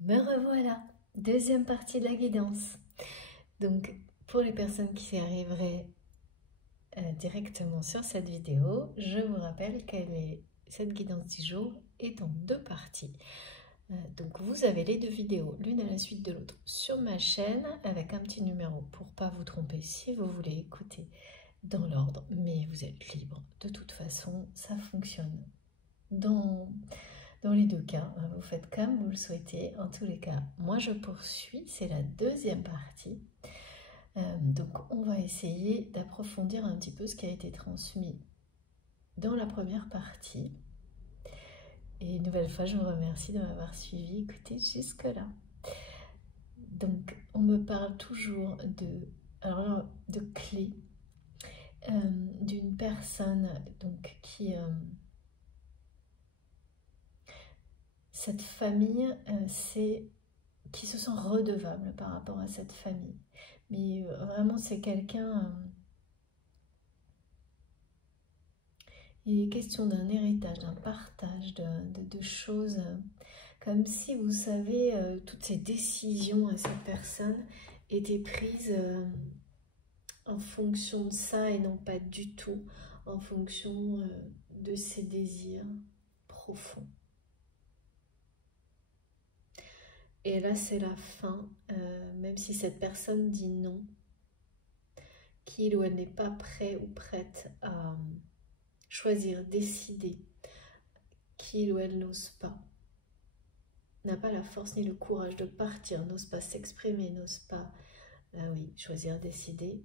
Me revoilà, deuxième partie de la guidance. Donc, pour les personnes qui arriveraient directement sur cette vidéo, je vous rappelle cette guidance 10 jours est en deux parties. Donc, vous avez les deux vidéos, l'une à la suite de l'autre, sur ma chaîne, avec un petit numéro pour ne pas vous tromper si vous voulez écouter dans l'ordre, mais vous êtes libre. De toute façon, ça fonctionne dans les deux cas, vous faites comme vous le souhaitez. En tous les cas, moi je poursuis, c'est la deuxième partie. Donc on va essayer d'approfondir un petit peu ce qui a été transmis dans la première partie. Et une nouvelle fois, je vous remercie de m'avoir suivi, écoutez jusque-là. Donc on me parle toujours de clés d'une personne donc cette famille, qui se sent redevable par rapport à cette famille. Mais vraiment, c'est quelqu'un... il est question d'un héritage, d'un partage de choses, comme si, vous savez, toutes ces décisions à cette personne étaient prises en fonction de ça et non pas du tout en fonction de ses désirs profonds. Et là, c'est la fin, même si cette personne dit non, qu'il ou elle n'est pas prêt ou prête à choisir, décider, qu'il ou elle n'ose pas, n'a pas la force ni le courage de partir, n'ose pas s'exprimer, n'ose pas, choisir, décider.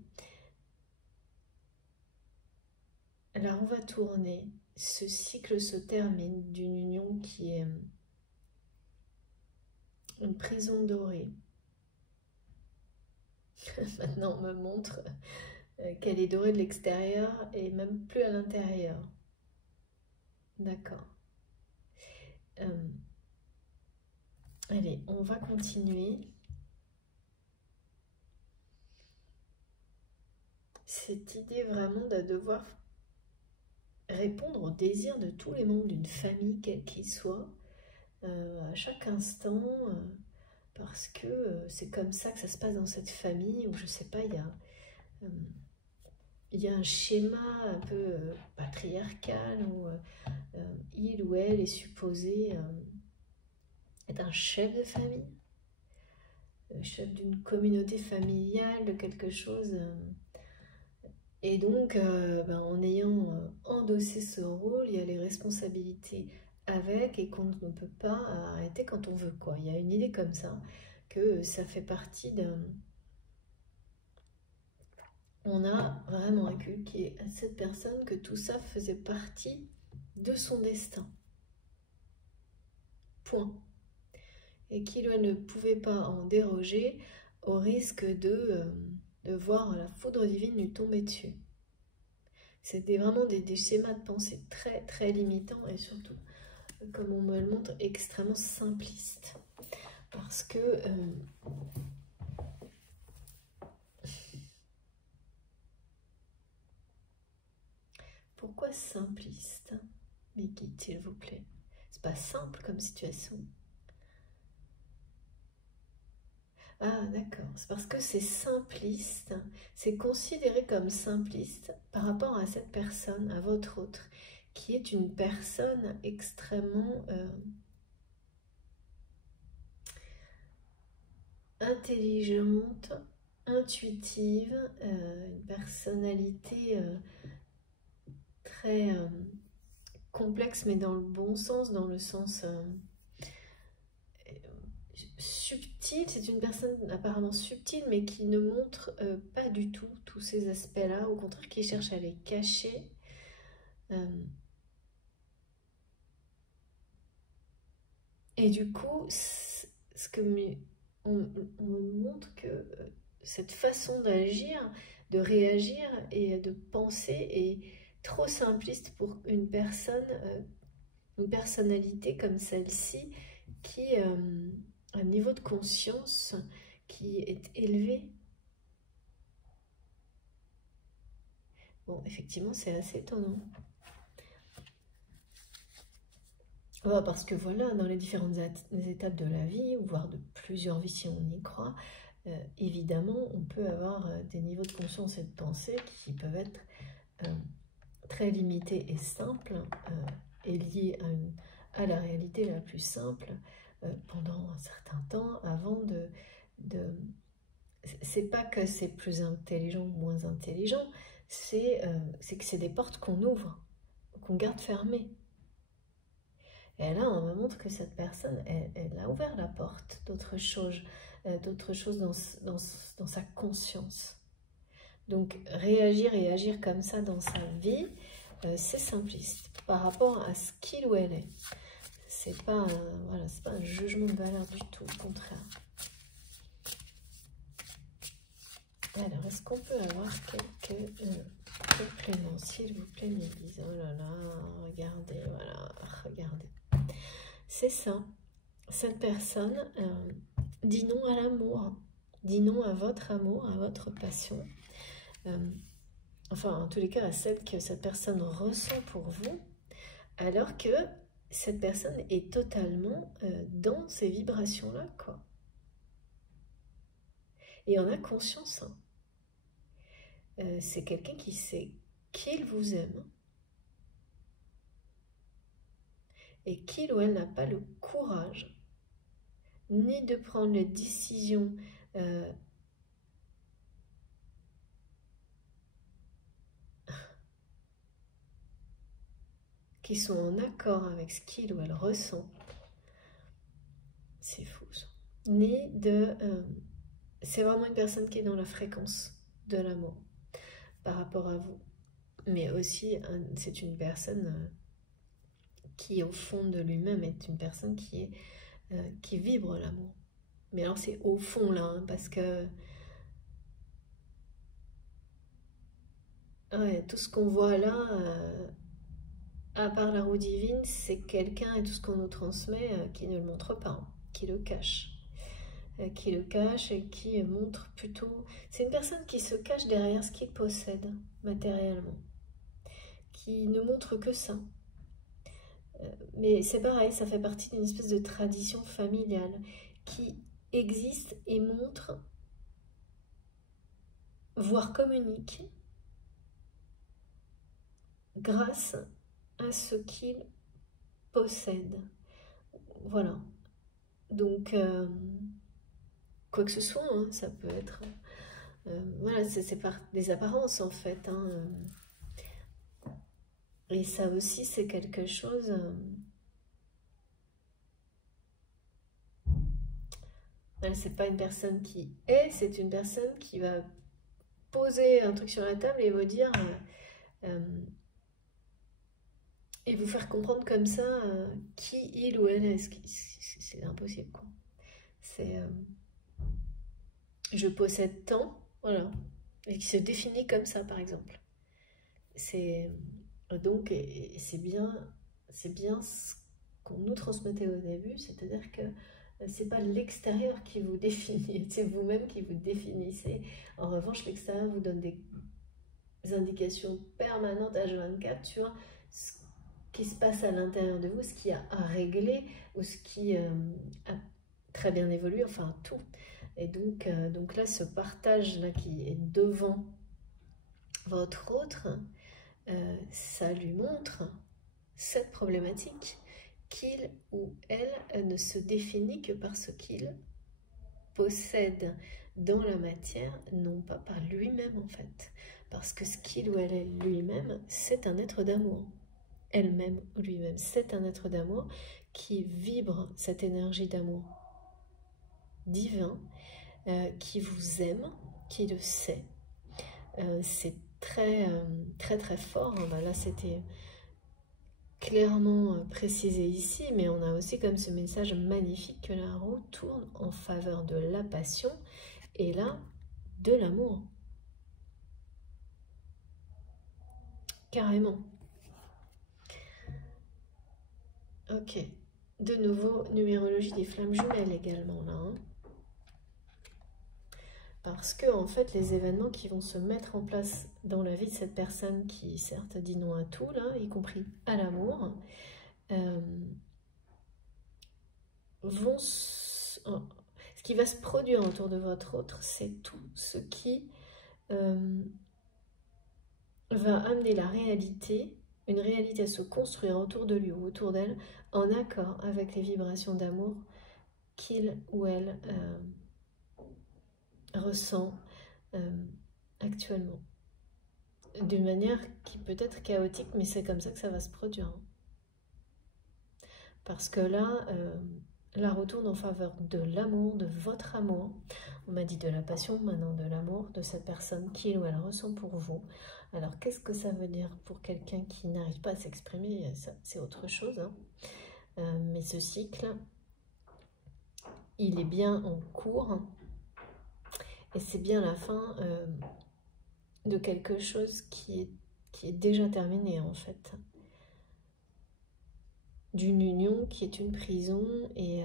La roue va tourner, ce cycle se termine d'une union qui est une prison dorée. Maintenant, on me montre qu'elle est dorée de l'extérieur et même plus à l'intérieur. D'accord. Allez, on va continuer. Cette idée vraiment de devoir répondre aux désirs de tous les membres d'une famille, quel qu'il soit, à chaque instant, parce que c'est comme ça que ça se passe dans cette famille, où je sais pas, il y a un schéma un peu patriarcal, où il ou elle est supposé être un chef de famille, chef d'une communauté familiale, de quelque chose... Et donc, en ayant endossé ce rôle, il y a les responsabilités avec et qu'on ne peut pas arrêter quand on veut, quoi. Il y a une idée comme ça, que ça fait partie d'un... On a vraiment inculqué à cette personne que tout ça faisait partie de son destin. Point. Et qu'il ne pouvait pas en déroger au risque de voir la foudre divine lui tomber dessus. C'était vraiment des schémas de pensée très très limitants et surtout, comme on me le montre, extrêmement simplistes. Parce que pourquoi simpliste? Mais guide, s'il vous plaît. C'est pas simple comme situation. Ah d'accord, c'est parce que c'est simpliste, c'est considéré comme simpliste par rapport à cette personne, à votre autre, qui est une personne extrêmement intelligente, intuitive, une personnalité très complexe, mais dans le bon sens, dans le sens subtil. C'est une personne apparemment subtile, mais qui ne montre pas du tout tous ces aspects-là, au contraire, qui cherche à les cacher. Et du coup, on me montre que cette façon d'agir, de réagir et de penser est trop simpliste pour une personne, une personnalité comme celle-ci, qui a un niveau de conscience qui est élevé. Bon, effectivement, c'est assez étonnant. Ouais, parce que voilà, dans les différentes étapes de la vie, voire de plusieurs vies si on y croit, évidemment, on peut avoir des niveaux de conscience et de pensée qui peuvent être très limités et simples, et liés à la réalité la plus simple, pendant un certain temps, avant de... C'est pas que c'est plus intelligent ou moins intelligent, c'est que c'est des portes qu'on ouvre, qu'on garde fermées. Et là, on me montre que cette personne, elle a ouvert la porte d'autres choses dans sa conscience. Donc, réagir et agir comme ça dans sa vie, c'est simpliste par rapport à ce qu'il ou elle est. C'est pas, voilà, c'est pas un jugement de valeur du tout, au contraire. Alors, est-ce qu'on peut avoir quelques compléments, s'il vous plaît, Mélise? Oh là là, regardez, voilà, regardez. C'est ça. Cette personne dit non à l'amour, dit non à votre amour, à votre passion. Enfin, en tous les cas, à celle que cette personne ressent pour vous, alors que cette personne est totalement dans ces vibrations-là, quoi. Et on a conscience, hein. C'est quelqu'un qui sait qu'il vous aime et qu'il ou elle n'a pas le courage ni de prendre les décisions qui sont en accord avec ce qu'il ou elle ressent. C'est fou ça. Ni de... c'est vraiment une personne qui est dans la fréquence de l'amour par rapport à vous. Mais aussi, c'est une personne qui, au fond de lui-même, est une personne qui vibre l'amour. Mais alors, c'est au fond, là, hein, parce que... ouais, tout ce qu'on voit là, à part la roue divine, c'est quelqu'un, et tout ce qu'on nous transmet, qui ne le montre pas, hein, qui le cache. Qui le cache et qui montre plutôt... C'est une personne qui se cache derrière ce qu'il possède matériellement, qui ne montre que ça. Mais c'est pareil, ça fait partie d'une espèce de tradition familiale qui existe et montre, voire communique, grâce à ce qu'il possède. Voilà. Donc, quoi que ce soit, hein, ça peut être... voilà, c'est par des apparences en fait, hein. Et ça aussi, c'est quelque chose... c'est pas une personne qui est, c'est une personne qui va poser un truc sur la table et vous dire... et vous faire comprendre comme ça qui il ou elle est. C'est impossible, quoi. C'est... je possède tant, voilà. Et qui se définit comme ça, par exemple. C'est... donc, c'est bien ce qu'on nous transmettait au début, c'est-à-dire que c'est pas l'extérieur qui vous définit, c'est vous-même qui vous définissez. En revanche, l'extérieur vous donne des indications permanentes H24 sur ce qui se passe à l'intérieur de vous, ce qui a à régler ou ce qui a très bien évolué, enfin tout. Et donc là, ce partage-là qui est devant votre autre, ça lui montre cette problématique qu'il ou elle ne se définit que par ce qu'il possède dans la matière, non pas par lui-même en fait. Parce que ce qu'il ou elle est lui-même, c'est un être d'amour. Elle-même ou lui-même, c'est un être d'amour qui vibre cette énergie d'amour divin, qui vous aime, qui le sait. C'est très, très, très fort. Ben là, c'était clairement précisé ici, mais on a aussi comme ce message magnifique que la roue tourne en faveur de la passion et là, de l'amour. Carrément. Ok. De nouveau, numérologie des flammes jumelles également là. Hein. Parce que en fait, les événements qui vont se mettre en place dans la vie de cette personne qui certes dit non à tout, là, y compris à l'amour, vont... Ce qui va se produire autour de votre autre, c'est tout ce qui va amener la réalité, une réalité à se construire autour de lui ou autour d'elle, en accord avec les vibrations d'amour qu'il ou elle ressent actuellement. D'une manière qui peut être chaotique, mais c'est comme ça que ça va se produire. Parce que là, la retourne en faveur de l'amour, de votre amour. On m'a dit de la passion, maintenant de l'amour, de cette personne qu'il ou elle ressent pour vous. Alors, qu'est-ce que ça veut dire pour quelqu'un qui n'arrive pas à s'exprimer? C'est autre chose. Hein. Mais ce cycle, il est bien en cours. Et c'est bien la fin de quelque chose qui est déjà terminé, en fait. D'une union qui est une prison et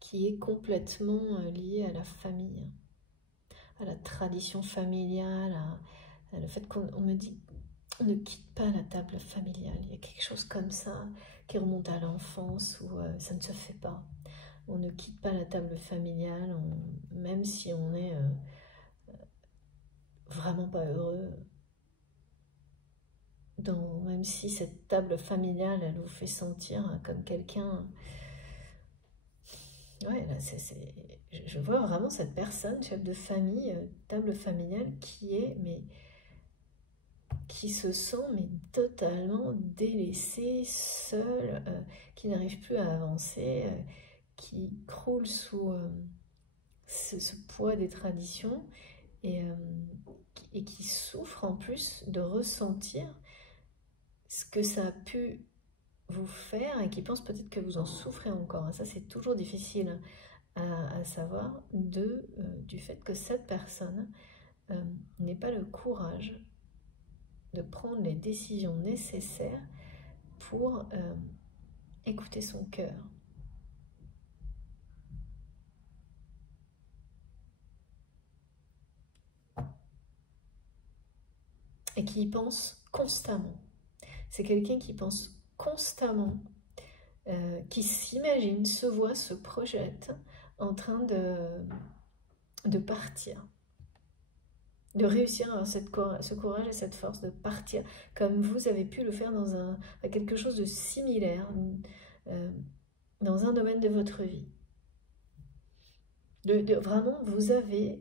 qui est complètement liée à la famille, à la tradition familiale, à le fait qu'on me dit on ne quitte pas la table familiale. Il y a quelque chose comme ça qui remonte à l'enfance où ça ne se fait pas. On ne quitte pas la table familiale, même si on est vraiment pas heureux. Même si cette table familiale, elle vous fait sentir comme quelqu'un... Ouais, là, je vois vraiment cette personne, chef de famille, table familiale, qui se sent totalement délaissée, seule, qui n'arrive plus à avancer, qui croule sous ce poids des traditions et qui souffre en plus de ressentir ce que ça a pu vous faire et qui pense peut-être que vous en souffrez encore. Ça, c'est toujours difficile à savoir du fait que cette personne n'ait pas le courage de prendre les décisions nécessaires pour écouter son cœur. Et qui y pense constamment. C'est quelqu'un qui pense constamment, qui s'imagine, se voit, se projette en train de partir, de réussir à avoir ce courage et cette force de partir, comme vous avez pu le faire dans quelque chose de similaire, dans un domaine de votre vie. Vraiment, vous avez,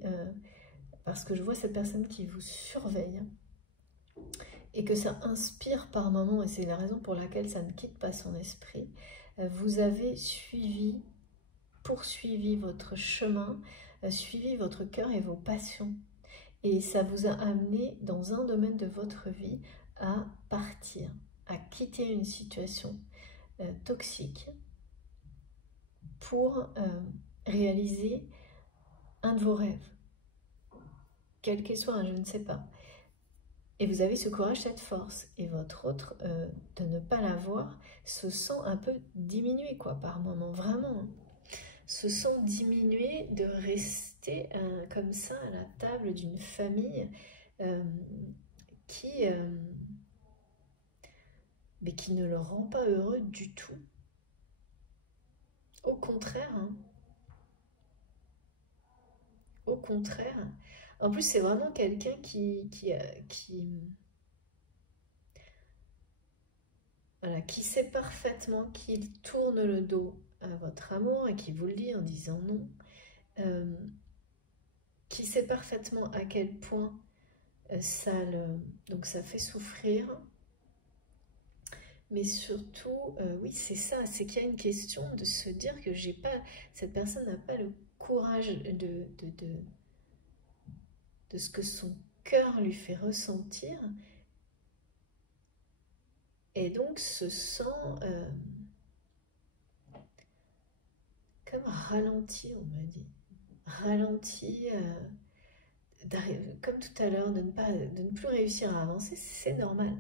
parce que je vois cette personne qui vous surveille, et que ça inspire par moments, et c'est la raison pour laquelle ça ne quitte pas son esprit, vous avez poursuivi votre chemin, suivi votre cœur et vos passions. Et ça vous a amené dans un domaine de votre vie à partir, à quitter une situation toxique pour réaliser un de vos rêves, quel qu'il soit, je ne sais pas. Et vous avez ce courage, cette force. Et votre autre, de ne pas l'avoir, se sent un peu diminué, quoi, par moment, vraiment. Hein. Se sent diminué de rester comme ça à la table d'une famille mais qui ne le rend pas heureux du tout. Au contraire, hein. Au contraire. En plus, c'est vraiment quelqu'un qui sait parfaitement qu'il tourne le dos à votre amour et qui vous le dit en disant non. Qui sait parfaitement à quel point donc ça fait souffrir. Mais surtout, oui, c'est ça, c'est qu'il y a une question de se dire que cette personne n'a pas le courage de ce que son cœur lui fait ressentir, et donc se sent comme ralenti, on m'a dit. Ralenti, comme tout à l'heure, de ne plus réussir à avancer, c'est normal.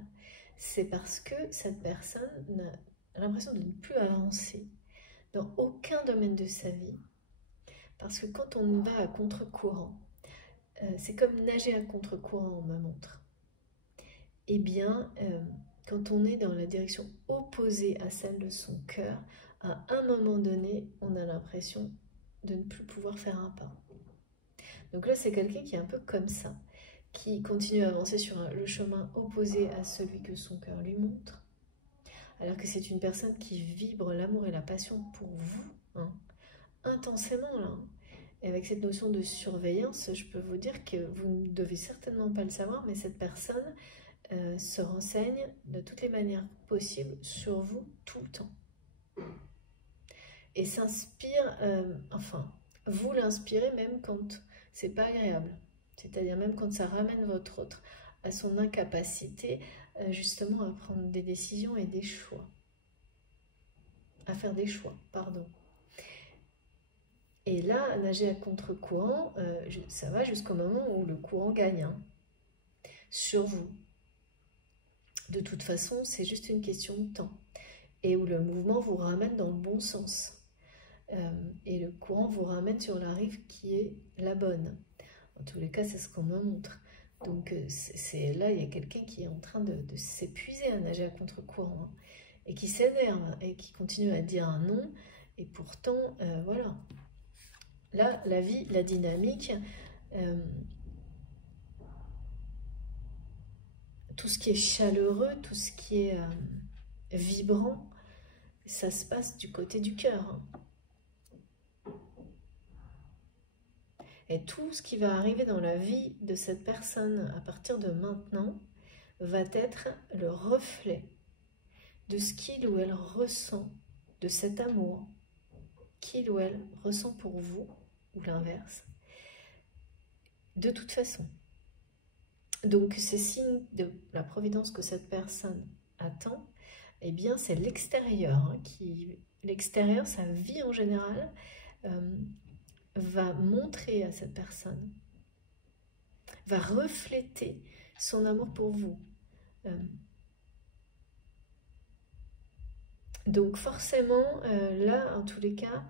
C'est parce que cette personne a l'impression de ne plus avancer dans aucun domaine de sa vie. Parce que quand on va à contre-courant, c'est comme nager à contre-courant, on me montre. Eh bien, quand on est dans la direction opposée à celle de son cœur, à un moment donné, on a l'impression de ne plus pouvoir faire un pas. Donc là, c'est quelqu'un qui est un peu comme ça, qui continue à avancer sur le chemin opposé à celui que son cœur lui montre, alors que c'est une personne qui vibre l'amour et la passion pour vous, hein, intensément là. Et avec cette notion de surveillance, je peux vous dire que vous ne devez certainement pas le savoir, mais cette personne se renseigne de toutes les manières possibles sur vous tout le temps. Et s'inspire, enfin, vous l'inspirez même quand c'est pas agréable. C'est-à-dire même quand ça ramène votre autre à son incapacité justement à prendre des décisions et des choix. À faire des choix, pardon. Et là, nager à contre-courant, ça va jusqu'au moment où le courant gagne sur vous. De toute façon, c'est juste une question de temps. Et où le mouvement vous ramène dans le bon sens. Et le courant vous ramène sur la rive qui est la bonne. En tous les cas, c'est ce qu'on me montre. Donc là, il y a quelqu'un qui est en train de s'épuiser à nager à contre-courant. Et qui s'énerve et qui continue à dire un non. Et pourtant, voilà. Là, la vie, la dynamique, tout ce qui est chaleureux, tout ce qui est vibrant, ça se passe du côté du cœur. Et tout ce qui va arriver dans la vie de cette personne à partir de maintenant va être le reflet de ce qu'il ou elle ressent, de cet amour qu'il ou elle ressent pour vous, ou l'inverse, de toute façon. Donc, ces signes de la providence que cette personne attend, eh bien, c'est l'extérieur l'extérieur, sa vie en général, va montrer à cette personne, va refléter son amour pour vous. Donc, forcément, là, en tous les cas,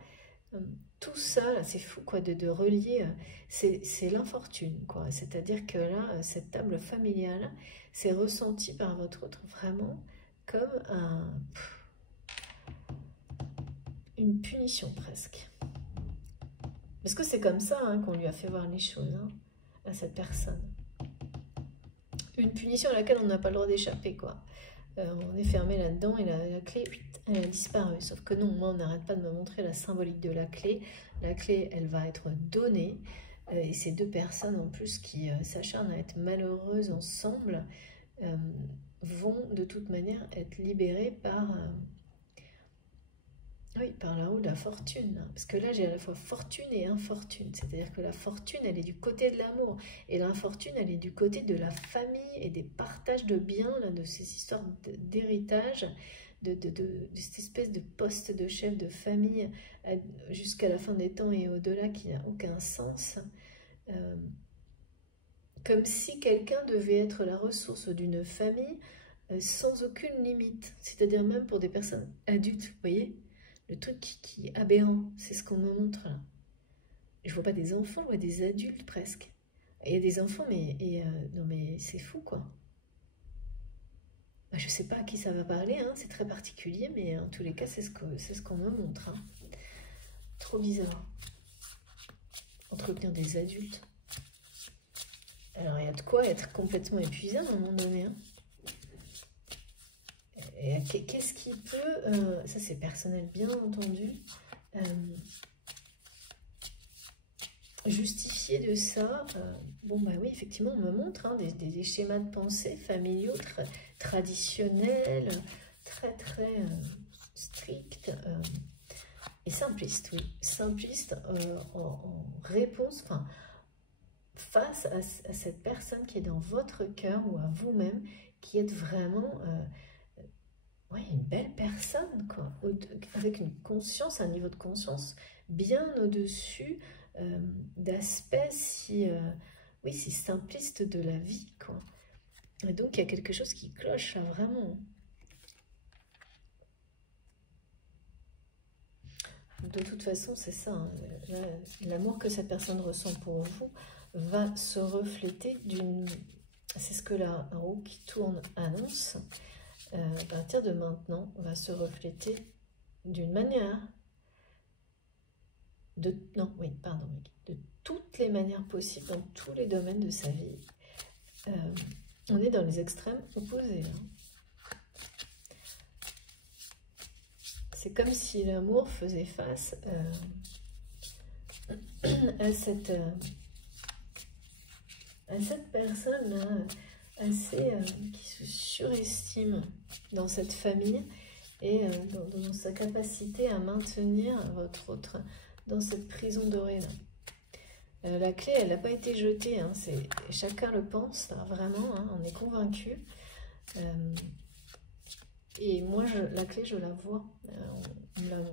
tout ça, c'est fou quoi, de relier, c'est l'infortune, quoi. C'est-à-dire que là, cette table familiale, c'est ressenti par votre autre vraiment comme une punition presque. Parce que c'est comme ça qu'on lui a fait voir les choses, à cette personne. Une punition à laquelle on n'a pas le droit d'échapper, quoi. On est fermé là-dedans et la clé, elle a disparu. Sauf que non, moi, on n'arrête pas de me montrer la symbolique de la clé. La clé, elle va être donnée. Et ces deux personnes, en plus, qui s'acharnent à être malheureuses ensemble, vont de toute manière être libérées par la roue de la fortune. Parce que là, j'ai à la fois fortune et infortune. C'est-à-dire que la fortune, elle est du côté de l'amour. Et l'infortune, elle est du côté de la famille et des partages de biens, là, de ces histoires d'héritage, de cette espèce de poste de chef de famille jusqu'à la fin des temps et au-delà qui n'a aucun sens. Comme si quelqu'un devait être la ressource d'une famille sans aucune limite. C'est-à-dire même pour des personnes adultes, vous voyez ? Le truc qui est aberrant, c'est ce qu'on me montre là. Je vois pas des enfants, je vois des adultes presque. Il y a des enfants, non mais c'est fou quoi. Je sais pas à qui ça va parler, c'est très particulier, mais en tous les cas, c'est ce qu'on me montre. Trop bizarre. Entretenir des adultes. Alors il y a de quoi être complètement épuisé à un moment donné. Qu'est-ce qui peut, ça c'est personnel bien entendu, justifier de ça? Bon bah oui, effectivement on me montre des schémas de pensée familiaux très traditionnels, très stricts et simplistes, oui, simplistes en réponse, enfin face à cette personne qui est dans votre cœur ou à vous-même, qui êtes vraiment une belle personne, quoi, avec une conscience, un niveau de conscience bien au-dessus d'aspects si simplistes de la vie, quoi. Et donc, il y a quelque chose qui cloche, là, vraiment. De toute façon, c'est ça. L'amour que cette personne ressent pour vous va se refléter d'une... C'est ce que la roue qui tourne annonce. à partir de maintenant, va se refléter d'une manière, de toutes les manières possibles, dans tous les domaines de sa vie. On est dans les extrêmes opposés. C'est comme si l'amour faisait face à cette personne-là, qui se surestime dans cette famille et dans sa capacité à maintenir votre autre dans cette prison dorée là. La clé, elle n'a pas été jetée, hein, chacun le pense, là, vraiment, hein, on est convaincu. Et moi, la clé, je la vois.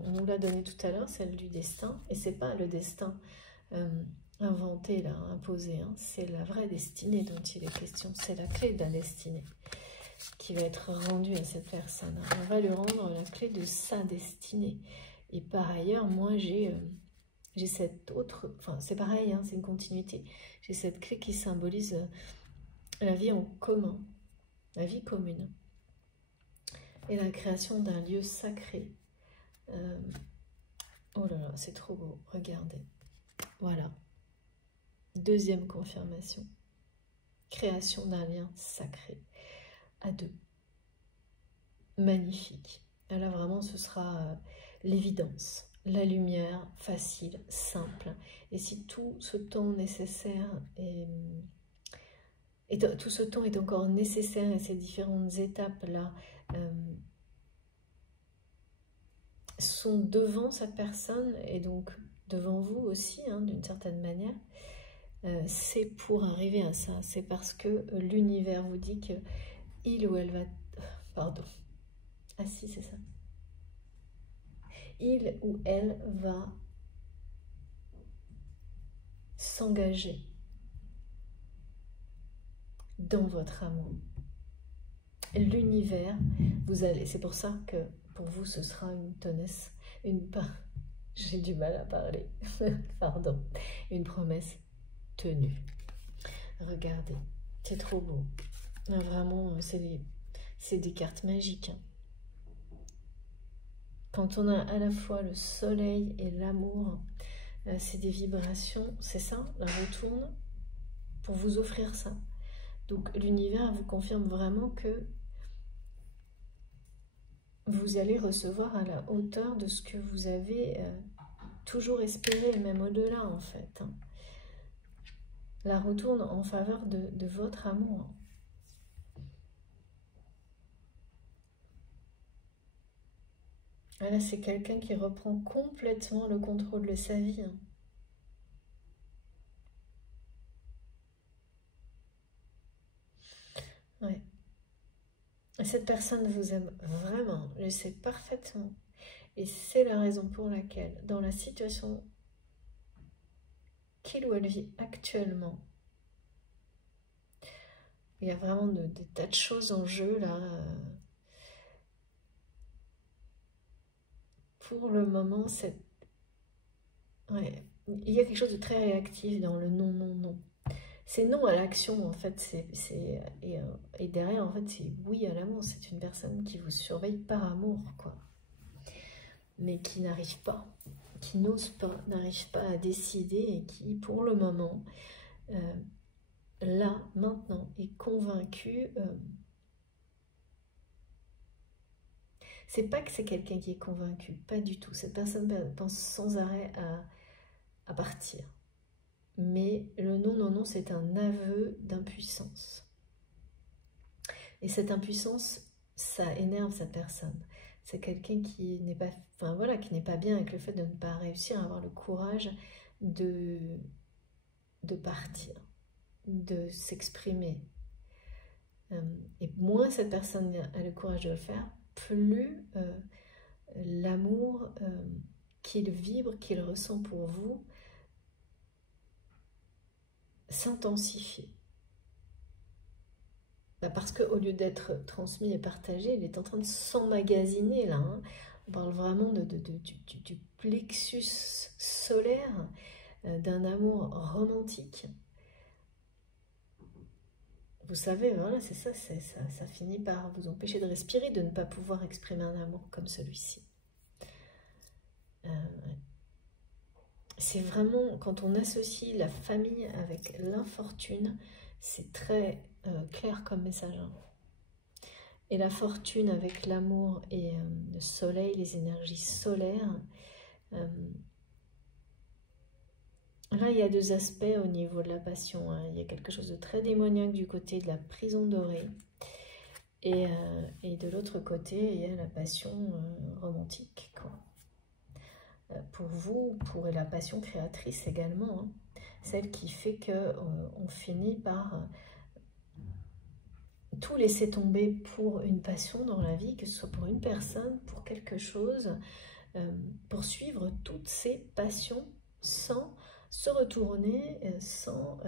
On nous l'a donnée tout à l'heure, celle du destin. Et c'est pas le destin inventé, là, imposé. Hein, c'est la vraie destinée dont il est question. C'est la clé de la destinée qui va être rendue à cette personne. On va lui rendre la clé de sa destinée. Et par ailleurs, moi, j'ai cette autre... Enfin, c'est pareil, hein, c'est une continuité. J'ai cette clé qui symbolise la vie en commun, la vie commune. Et la création d'un lieu sacré. Oh là là, c'est trop beau, regardez. Voilà. Deuxième confirmation. Création d'un lien sacré à deux. Magnifique. Et là, vraiment, ce sera l'évidence, la lumière, facile, simple. Et si tout ce temps nécessaire tout ce temps est encore nécessaire et ces différentes étapes-là sont devant cette personne et donc devant vous aussi, hein, d'une certaine manière, c'est pour arriver à ça. C'est parce que l'univers vous dit que il ou elle va... Pardon. Ah si, c'est ça. Il ou elle va s'engager dans votre amour. L'univers, vous allez... C'est pour ça que pour vous, ce sera une tonesse, j'ai du mal à parler, pardon, une promesse tenue. Regardez, c'est trop beau. Vraiment, c'est des cartes magiques. Quand on a à la fois le soleil et l'amour, c'est des vibrations, c'est ça, la retourne pour vous offrir ça. Donc l'univers vous confirme vraiment que vous allez recevoir à la hauteur de ce que vous avez toujours espéré, et même au-delà en fait. La retourne en faveur de votre amour. Là, c'est quelqu'un qui reprend complètement le contrôle de sa vie. Ouais. Cette personne vous aime vraiment, je sais parfaitement. Et c'est la raison pour laquelle, dans la situation qu'il ou elle vit actuellement, il y a vraiment des tas de choses en jeu là. Pour le moment, ouais, il y a quelque chose de très réactif dans le non, non, non. C'est non à l'action, en fait, et derrière, en fait, c'est oui à l'amour. C'est une personne qui vous surveille par amour, quoi. Mais qui n'arrive pas, qui n'ose pas, n'arrive pas à décider et qui, pour le moment, là, maintenant, est convaincu. C'est pas que c'est quelqu'un qui est convaincu, pas du tout. Cette personne pense sans arrêt à partir. Mais le non, non, non, c'est un aveu d'impuissance. Et cette impuissance, ça énerve cette personne. C'est quelqu'un qui n'est pas, enfin voilà, qui n'est pas bien avec le fait de ne pas réussir à avoir le courage de partir, de s'exprimer. Et moins cette personne a le courage de le faire, plus l'amour qu'il vibre, qu'il ressent pour vous, s'intensifie. Parce qu'au lieu d'être transmis et partagé, il est en train de s'emmagasiner là. Hein. On parle vraiment du plexus solaire, d'un amour romantique vous savez, voilà, c'est ça, ça finit par vous empêcher de respirer, de ne pas pouvoir exprimer un amour comme celui-ci. C'est vraiment, quand on associe la famille avec l'infortune, c'est très clair comme message. Hein. Et la fortune avec l'amour et le soleil, les énergies solaires. Là, il y a deux aspects au niveau de la passion. Hein. Il y a quelque chose de très démoniaque du côté de la prison dorée. Et de l'autre côté, il y a la passion romantique, quoi. Pour vous, pour la passion créatrice également, hein. Celle qui fait qu'on finit par tout laisser tomber pour une passion dans la vie, que ce soit pour une personne, pour quelque chose, pour suivre toutes ces passions sans se retourner, sans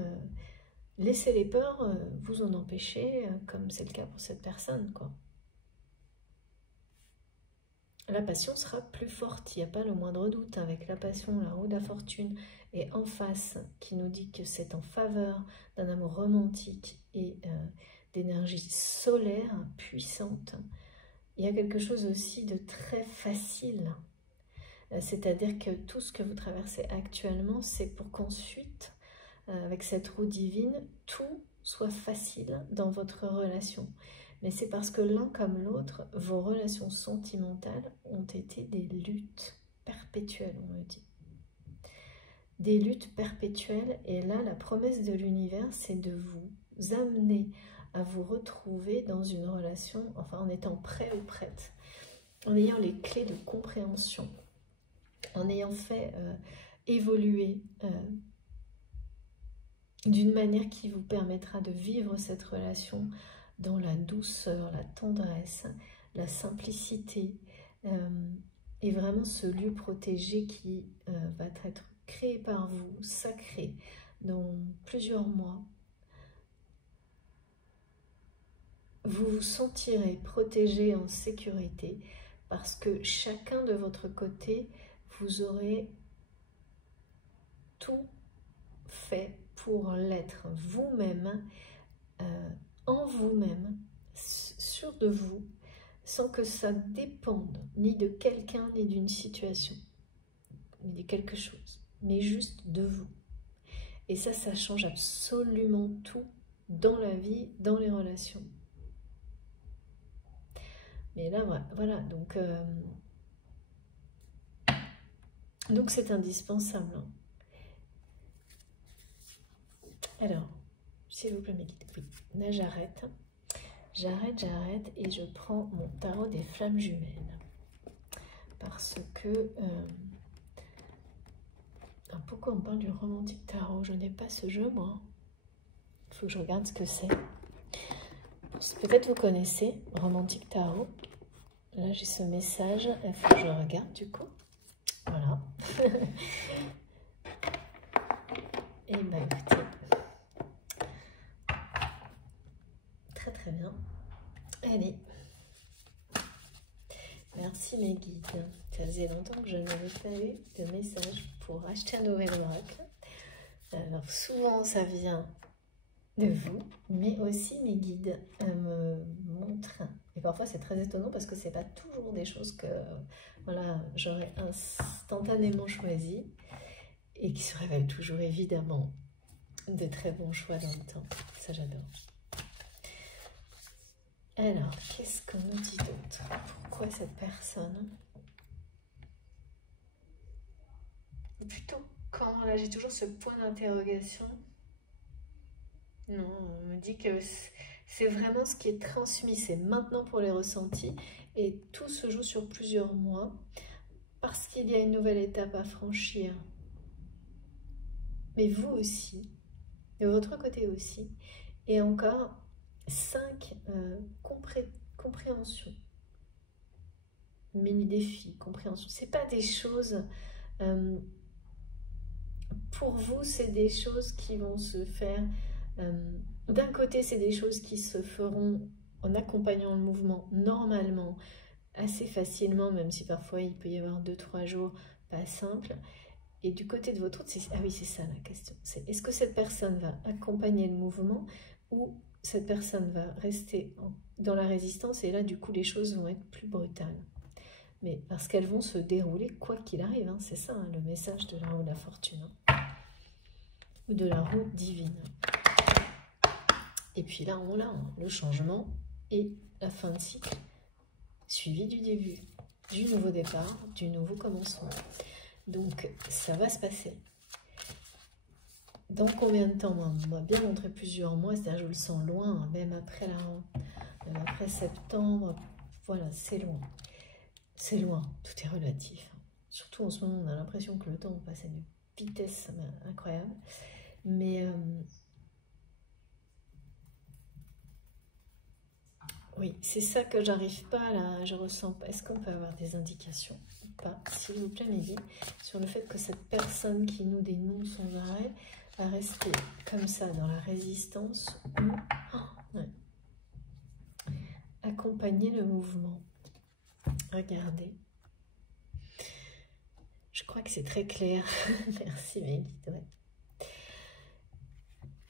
laisser les peurs vous en empêcher, comme c'est le cas pour cette personne, quoi. La passion sera plus forte, il n'y a pas le moindre doute. Avec la passion, la roue de la fortune est en face, qui nous dit que c'est en faveur d'un amour romantique et d'énergie solaire puissante. Il y a quelque chose aussi de très facile. C'est-à-dire que tout ce que vous traversez actuellement, c'est pour qu'ensuite, avec cette roue divine, tout soit facile dans votre relation. Mais c'est parce que l'un comme l'autre, vos relations sentimentales ont été des luttes perpétuelles, on me dit. Des luttes perpétuelles, et là, la promesse de l'univers, c'est de vous amener à vous retrouver dans une relation, enfin en étant prêt ou prête, en ayant les clés de compréhension, en ayant fait évoluer d'une manière qui vous permettra de vivre cette relation dans la douceur, la tendresse, la simplicité, et vraiment ce lieu protégé qui va être créé par vous, sacré, dans plusieurs mois. Vous vous sentirez protégé, en sécurité, parce que chacun de votre côté, vous aurez tout fait pour l'être vous-même, en vous-même, sûr de vous, sans que ça dépende ni de quelqu'un, ni d'une situation, ni de quelque chose, mais juste de vous. Et ça change absolument tout dans la vie, dans les relations. Mais là, voilà, donc c'est indispensable. Hein. Alors, s'il vous plaît, mes guides, oui, là j'arrête. J'arrête et je prends mon tarot des flammes jumelles. Parce que... pourquoi on parle du romantique tarot? Je n'ai pas ce jeu, moi. Il faut que je regarde ce que c'est. Peut-être vous connaissez romantique tarot. Là, j'ai ce message. Il faut que je regarde, du coup. Voilà. Et bien, écoutez. Très, très bien. Allez. Merci mes guides. Ça faisait longtemps que je n'avais pas eu de message pour acheter un nouvel oracle. Alors souvent ça vient de vous, mais aussi mes guides me montrent. Et parfois c'est très étonnant parce que c'est pas toujours des choses que voilà, j'aurais instantanément choisies et qui se révèlent toujours évidemment de très bons choix dans le temps. Ça j'adore. Alors, qu'est-ce qu'on nous dit d'autre? Pourquoi cette personne? Ou plutôt, quand là j'ai toujours ce point d'interrogation. Non, on me dit que c'est vraiment ce qui est transmis, c'est maintenant pour les ressentis. Et tout se joue sur plusieurs mois, parce qu'il y a une nouvelle étape à franchir. Mais vous aussi, de votre côté aussi. Et encore 5 compréhensions. Mini-défi, compréhension. C'est pas des choses... pour vous, c'est des choses qui vont se faire... d'un côté, c'est des choses qui se feront en accompagnant le mouvement normalement, assez facilement, même si parfois il peut y avoir 2-3 jours pas simples. Et du côté de votre autre, ah oui, c'est ça la question. C'est est-ce que cette personne va accompagner le mouvement ou cette personne va rester dans la résistance et là, du coup, les choses vont être plus brutales. Mais parce qu'elles vont se dérouler quoi qu'il arrive, hein, c'est ça, hein, le message de la roue de la fortune, hein, ou de la roue divine. Et puis là, on l'a, hein, le changement et la fin de cycle, suivi du début, du nouveau départ, du nouveau commencement. Donc, ça va se passer. Dans combien de temps? On m'a bien montré plusieurs mois, c'est-à-dire je le sens loin, même après même après septembre, voilà, c'est loin. C'est loin, tout est relatif. Surtout en ce moment, on a l'impression que le temps passe à une vitesse incroyable. Mais oui, c'est ça que j'arrive pas là, je ressens. Est-ce qu'on peut avoir des indications ou pas, s'il vous plaît, Mehdi, sur le fait que cette personne qui nous dénonce sans arrêt va rester comme ça dans la résistance ou ouais, accompagner le mouvement. Regardez. Je crois que c'est très clair. Merci, Mehdi. Ouais.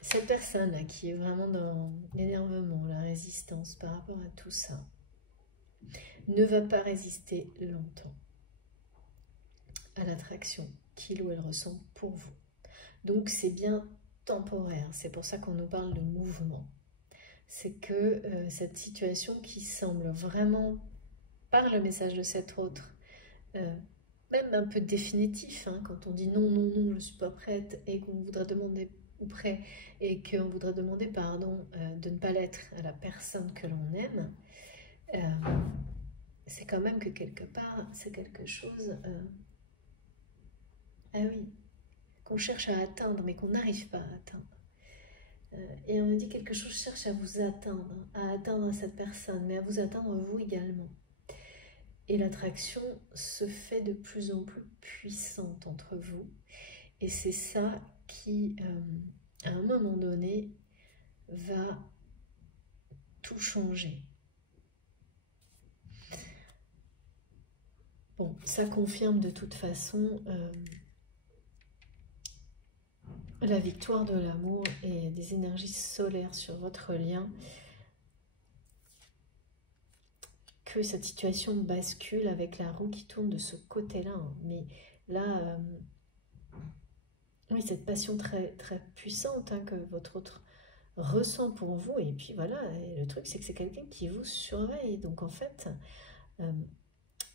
Cette personne là qui est vraiment dans l'énervement, la résistance par rapport à tout ça, ne va pas résister longtemps à l'attraction qu'il ou elle ressent pour vous. Donc c'est bien temporaire, c'est pour ça qu'on nous parle de mouvement. C'est que cette situation qui semble vraiment, par le message de cet autre, même un peu définitif, hein, quand on dit non, non, non, je ne suis pas prête, et qu'on voudrait demander, ou prêt, et qu'on voudrait demander pardon de ne pas l'être à la personne que l'on aime, c'est quand même que quelque part, c'est quelque chose, ah oui, qu'on cherche à atteindre, mais qu'on n'arrive pas à atteindre. Et on nous dit quelque chose cherche à vous atteindre, à atteindre cette personne, mais à vous atteindre vous également. Et l'attraction se fait de plus en plus puissante entre vous. Et c'est ça qui, à un moment donné, va tout changer. Bon, ça confirme de toute façon la victoire de l'amour et des énergies solaires sur votre lien. Que cette situation bascule avec la roue qui tourne de ce côté-là. Hein. Mais là, oui, cette passion très, très puissante hein, que votre autre ressent pour vous. Et puis voilà, et le truc, c'est que c'est quelqu'un qui vous surveille. Donc en fait,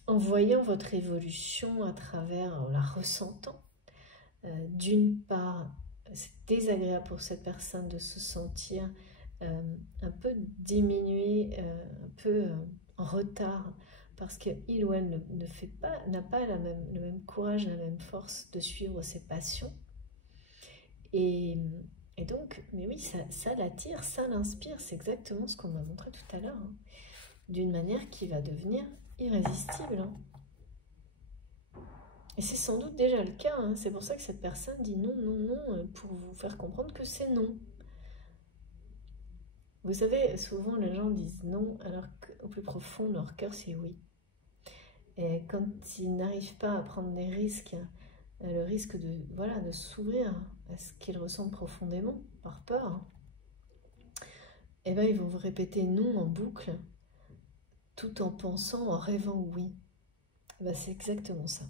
en voyant votre évolution à travers, en la ressentant, d'une part, c'est désagréable pour cette personne de se sentir un peu diminuée, un peu en retard, parce qu'il ou elle n'a pas le même courage, la même force de suivre ses passions. Et donc, mais oui, ça l'attire, ça l'inspire, c'est exactement ce qu'on m'a montré tout à l'heure, hein, d'une manière qui va devenir irrésistible. Hein. Et c'est sans doute déjà le cas, hein. C'est pour ça que cette personne dit non, non, non, pour vous faire comprendre que c'est non. Vous savez, souvent les gens disent non, alors qu'au plus profond, leur cœur c'est oui. Et quand ils n'arrivent pas à prendre des risques, le risque de, voilà, de s'ouvrir à ce qu'ils ressentent profondément, par peur, et ben ils vont vous répéter non en boucle, tout en pensant, en rêvant oui. Ben, c'est exactement ça.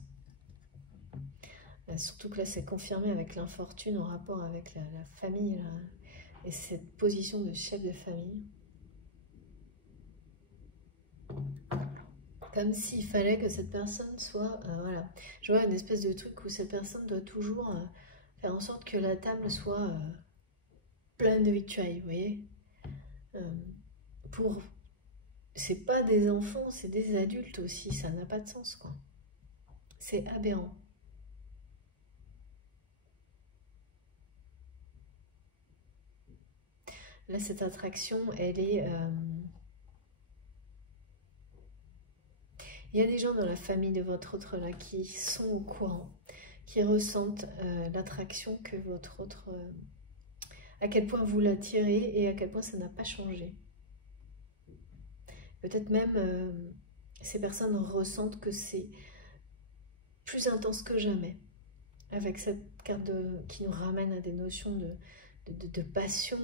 Surtout que là, c'est confirmé avec l'infortune en rapport avec la famille et cette position de chef de famille. Comme s'il fallait que cette personne soit... voilà. Je vois une espèce de truc où cette personne doit toujours faire en sorte que la table soit pleine de victuailles, vous voyez. C'est pas des enfants, c'est des adultes aussi, ça n'a pas de sens, quoi. C'est aberrant. Là, cette attraction, elle est... Il y a des gens dans la famille de votre autre là qui sont au courant, qui ressentent l'attraction que votre autre... à quel point vous l'attirez et à quel point ça n'a pas changé. Peut-être même ces personnes ressentent que c'est plus intense que jamais. Avec cette carte qui nous ramène à des notions de passion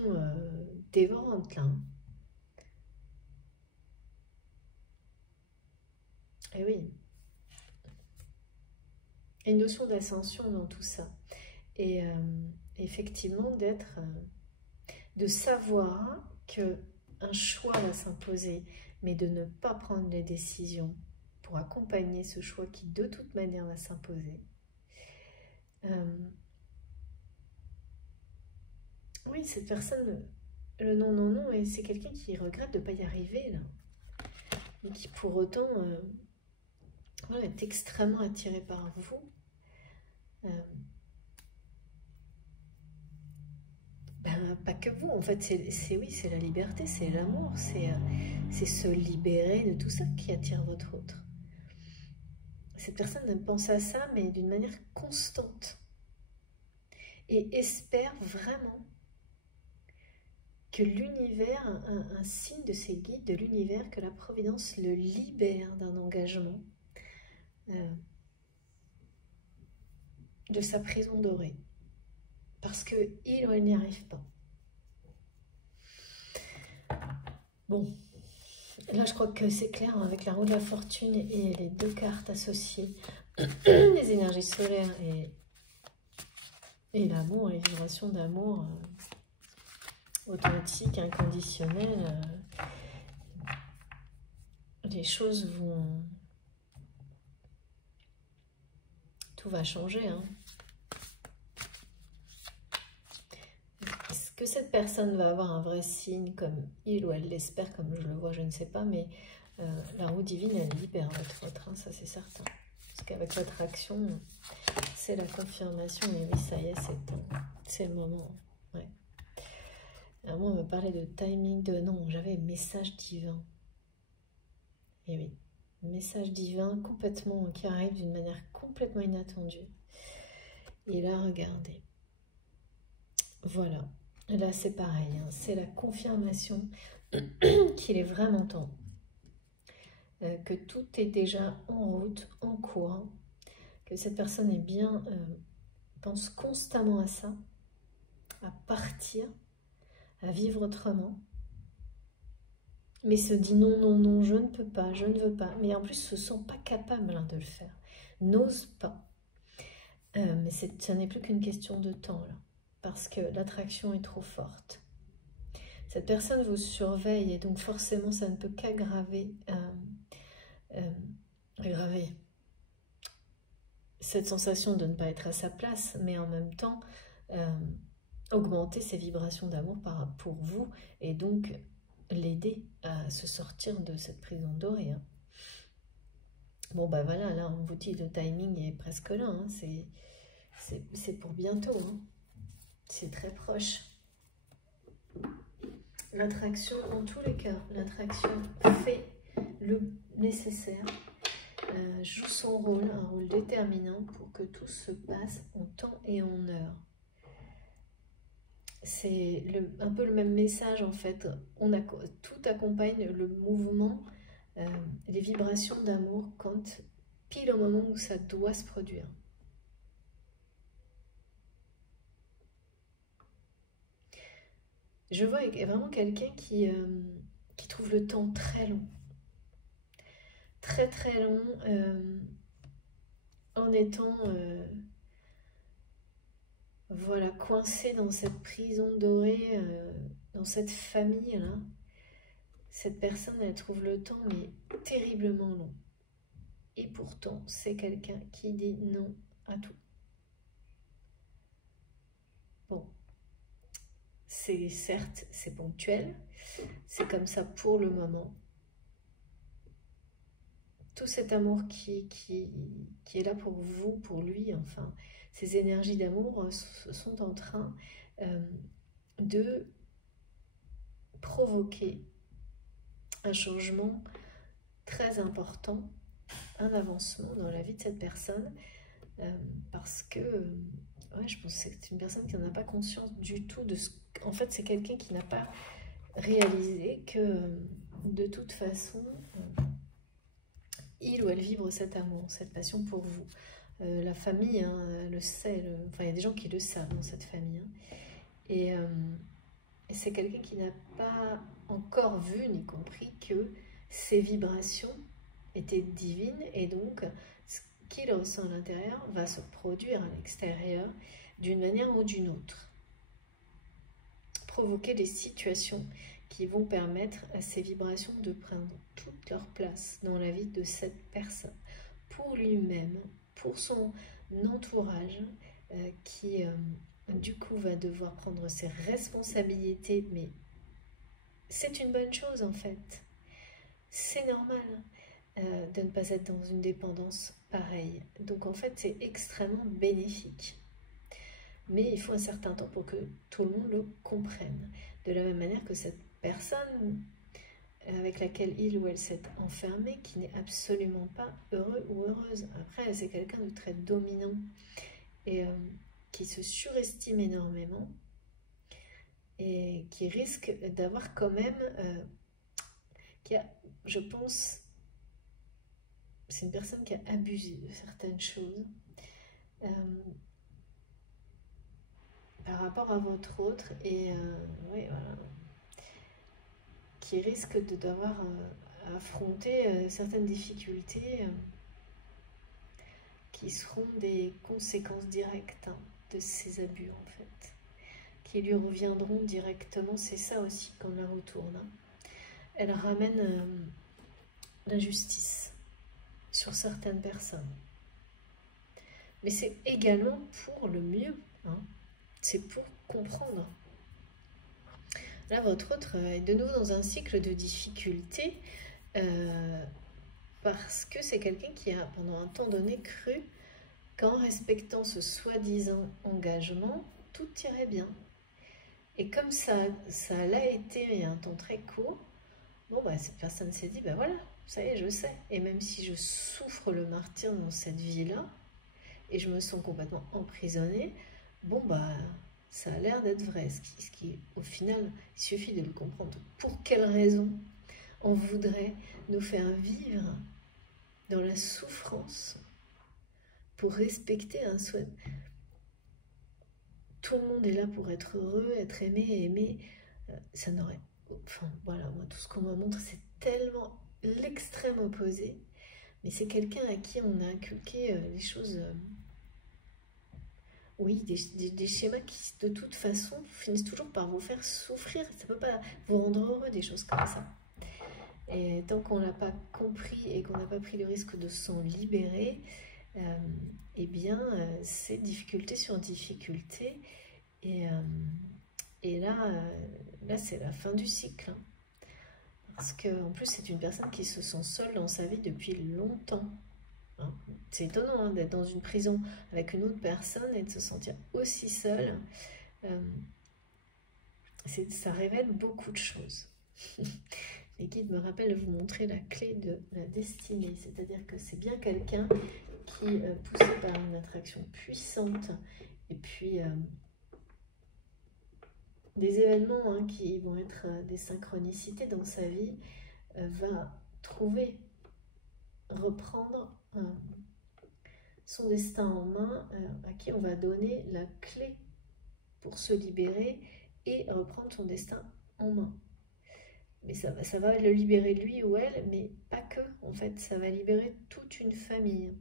dévorante là. Et oui. Et une notion d'ascension dans tout ça. Et effectivement de savoir que un choix va s'imposer, mais de ne pas prendre les décisions pour accompagner ce choix qui de toute manière va s'imposer. Oui, cette personne, le non, non, non, et c'est quelqu'un qui regrette de ne pas y arriver, là. Et qui pour autant voilà, est extrêmement attiré par vous. Ben, pas que vous, en fait, c'est la liberté, c'est l'amour, c'est se libérer de tout ça qui attire votre autre. Cette personne pense à ça, mais d'une manière constante. Et espère vraiment que l'univers, un signe de ses guides, de l'univers, que la Providence le libère d'un engagement, de sa prison dorée. Parce qu'il ou elle n'y arrive pas. Bon, là je crois que c'est clair, hein, avec la roue de la fortune et les deux cartes associées, les énergies solaires et l'amour, les vibrations d'amour authentique, inconditionnel, les choses vont... Tout va changer, hein. Est-ce que cette personne va avoir un vrai signe, comme il ou elle l'espère, comme je le vois, je ne sais pas, mais la roue divine, elle libère votre autre, hein, ça c'est certain. Parce qu'avec votre action, c'est la confirmation, et oui, ça y est, c'est le moment. Ouais. Alors moi, on me parlait de timing, non, j'avais message divin. Et oui, message divin complètement, qui arrive d'une manière complètement inattendue. Et là, regardez. Voilà. Là, c'est pareil, hein, c'est la confirmation qu'il est vraiment temps. Que tout est déjà en route, en cours. Que cette personne est bien, pense constamment à ça, à partir, à vivre autrement. Mais se dit non, non, non, je ne peux pas, je ne veux pas. Mais en plus, se sent pas capable, hein, de le faire. N'ose pas. Mais ce n'est plus qu'une question de temps, là. Parce que l'attraction est trop forte. Cette personne vous surveille et donc forcément, ça ne peut qu'aggraver cette sensation de ne pas être à sa place, mais en même temps, augmenter ses vibrations d'amour pour vous et donc l'aider à se sortir de cette prison dorée, hein. Bon, bah voilà, là, on vous dit, le timing est presque là, hein. C'est pour bientôt, hein. C'est très proche. L'attraction, dans tous les cas, l'attraction fait le nécessaire, joue son rôle, un rôle déterminant pour que tout se passe en temps et en heure. C'est un peu le même message en fait. Tout accompagne le mouvement, les vibrations d'amour quand pile au moment où ça doit se produire. Je vois vraiment quelqu'un qui trouve le temps très long. Très très long, en étant voilà, coincé dans cette prison dorée, dans cette famille-là. Cette personne, elle trouve le temps, mais terriblement long. Et pourtant, c'est quelqu'un qui dit non à tout. Bon, c'est certes, c'est ponctuel, c'est comme ça pour le moment. Tout cet amour qui est là pour vous, pour lui, enfin, ces énergies d'amour sont en train de provoquer un changement très important, un avancement dans la vie de cette personne, parce que ouais, je pense que c'est une personne qui n'en a pas conscience du tout de ce... En fait, c'est quelqu'un qui n'a pas réalisé que de toute façon, il ou elle vibre cet amour, cette passion pour vous. La famille, hein, le sait, enfin, il y a des gens qui le savent dans cette famille, hein. Et c'est quelqu'un qui n'a pas encore vu ni compris que ses vibrations étaient divines, et donc ce qu'il ressent à l'intérieur va se produire à l'extérieur d'une manière ou d'une autre. Provoquer des situations qui vont permettre à ces vibrations de prendre toute leur place dans la vie de cette personne, pour lui-même, pour son entourage, qui du coup va devoir prendre ses responsabilités, mais c'est une bonne chose en fait. C'est normal de ne pas être dans une dépendance pareille. Donc en fait, c'est extrêmement bénéfique. Mais il faut un certain temps pour que tout le monde le comprenne. De la même manière que cette personne avec laquelle il ou elle s'est enfermé, qui n'est absolument pas heureux ou heureuse. Après, c'est quelqu'un de très dominant et qui se surestime énormément et qui risque d'avoir quand même, qui a, je pense, c'est une personne qui a abusé de certaines choses par rapport à votre autre, et oui, voilà, qui risque de devoir affronter certaines difficultés qui seront des conséquences directes de ces abus en fait, qui lui reviendront directement. C'est ça aussi qu'on la retourne. Elle ramène la justice sur certaines personnes. Mais c'est également pour le mieux, hein. C'est pour comprendre. Là, votre autre est de nouveau dans un cycle de difficultés parce que c'est quelqu'un qui a, pendant un temps donné, cru qu'en respectant ce soi-disant engagement, tout irait bien. Et comme ça l'a été il y a un temps très court, bon, bah, cette personne s'est dit, ben voilà, ça y est, je sais. Et même si je souffre le martyre dans cette vie-là, et je me sens complètement emprisonnée, bon, bah, ça a l'air d'être vrai. Ce qui, au final, il suffit de le comprendre. Pour quelle raison on voudrait nous faire vivre dans la souffrance pour respecter un souhait? Tout le monde est là pour être heureux, être aimé, aimer. Ça n'aurait... Enfin, voilà, moi, tout ce qu'on me montre, c'est tellement l'extrême opposé. Mais c'est quelqu'un à qui on a inculqué les choses... oui, des schémas qui, de toute façon, finissent toujours par vous faire souffrir. Ça ne peut pas vous rendre heureux, des choses comme ça. Et tant qu'on n'a pas compris et qu'on n'a pas pris le risque de s'en libérer, eh bien, c'est difficulté sur difficulté. Et là, c'est la fin du cycle. Hein. Parce qu'en plus, c'est une personne qui se sent seule dans sa vie depuis longtemps. Hein. C'est étonnant hein, d'être dans une prison avec une autre personne et de se sentir aussi seule. Ça révèle beaucoup de choses. Les guides me rappellent de vous montrer la clé de la destinée. C'est-à-dire que c'est bien quelqu'un qui, poussé par une attraction puissante, et puis des événements hein, qui vont être des synchronicités dans sa vie, va trouver, reprendre son destin en main, à qui on va donner la clé pour se libérer et reprendre son destin en main. Mais ça va le libérer lui ou elle, mais pas que, en fait, ça va libérer toute une famille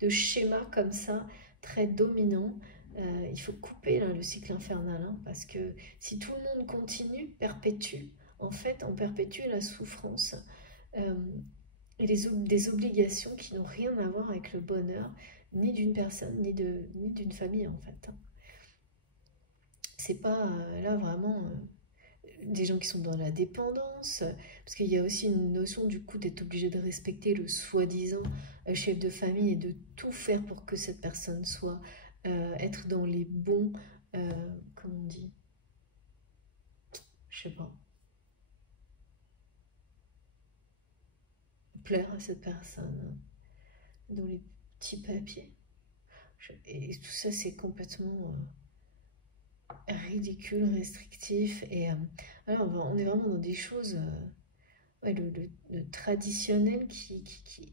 de schémas comme ça, très dominants. Il faut couper là, le cycle infernal, hein, parce que si tout le monde continue, perpétue, en fait, on perpétue la souffrance et des obligations qui n'ont rien à voir avec le bonheur, ni d'une personne, ni d'une famille, en fait. C'est pas là vraiment des gens qui sont dans la dépendance, parce qu'il y a aussi une notion du coup d'être obligé de respecter le soi-disant chef de famille et de tout faire pour que cette personne soit, être dans les bons, comment on dit, je sais pas, plaire à cette personne, dans les petits papiers. Et tout ça c'est complètement ridicule, restrictif, et alors on est vraiment dans des choses... ouais, le traditionnel qui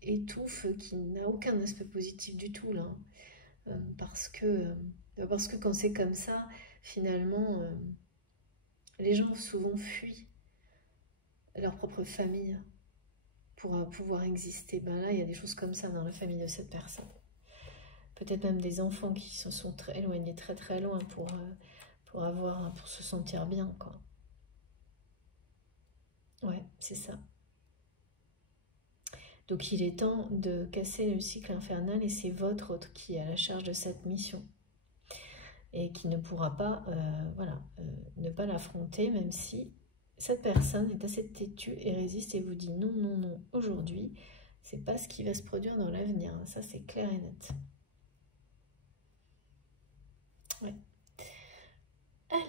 étouffe, qui n'a aucun aspect positif du tout là, parce que Parce que quand c'est comme ça, finalement, les gens souvent fuient leur propre famille pour pouvoir exister. Ben là, il y a des choses comme ça dans la famille de cette personne. Peut-être même des enfants qui se sont éloignés très très loin pour se sentir bien, quoi. Ouais, c'est ça. Donc il est temps de casser le cycle infernal et c'est votre autre qui est à la charge de cette mission. Et qui ne pourra pas, ne pas l'affronter, même si cette personne est assez têtue et résiste et vous dit non, non, non, aujourd'hui, c'est pas ce qui va se produire dans l'avenir. Ça, c'est clair et net. Ouais.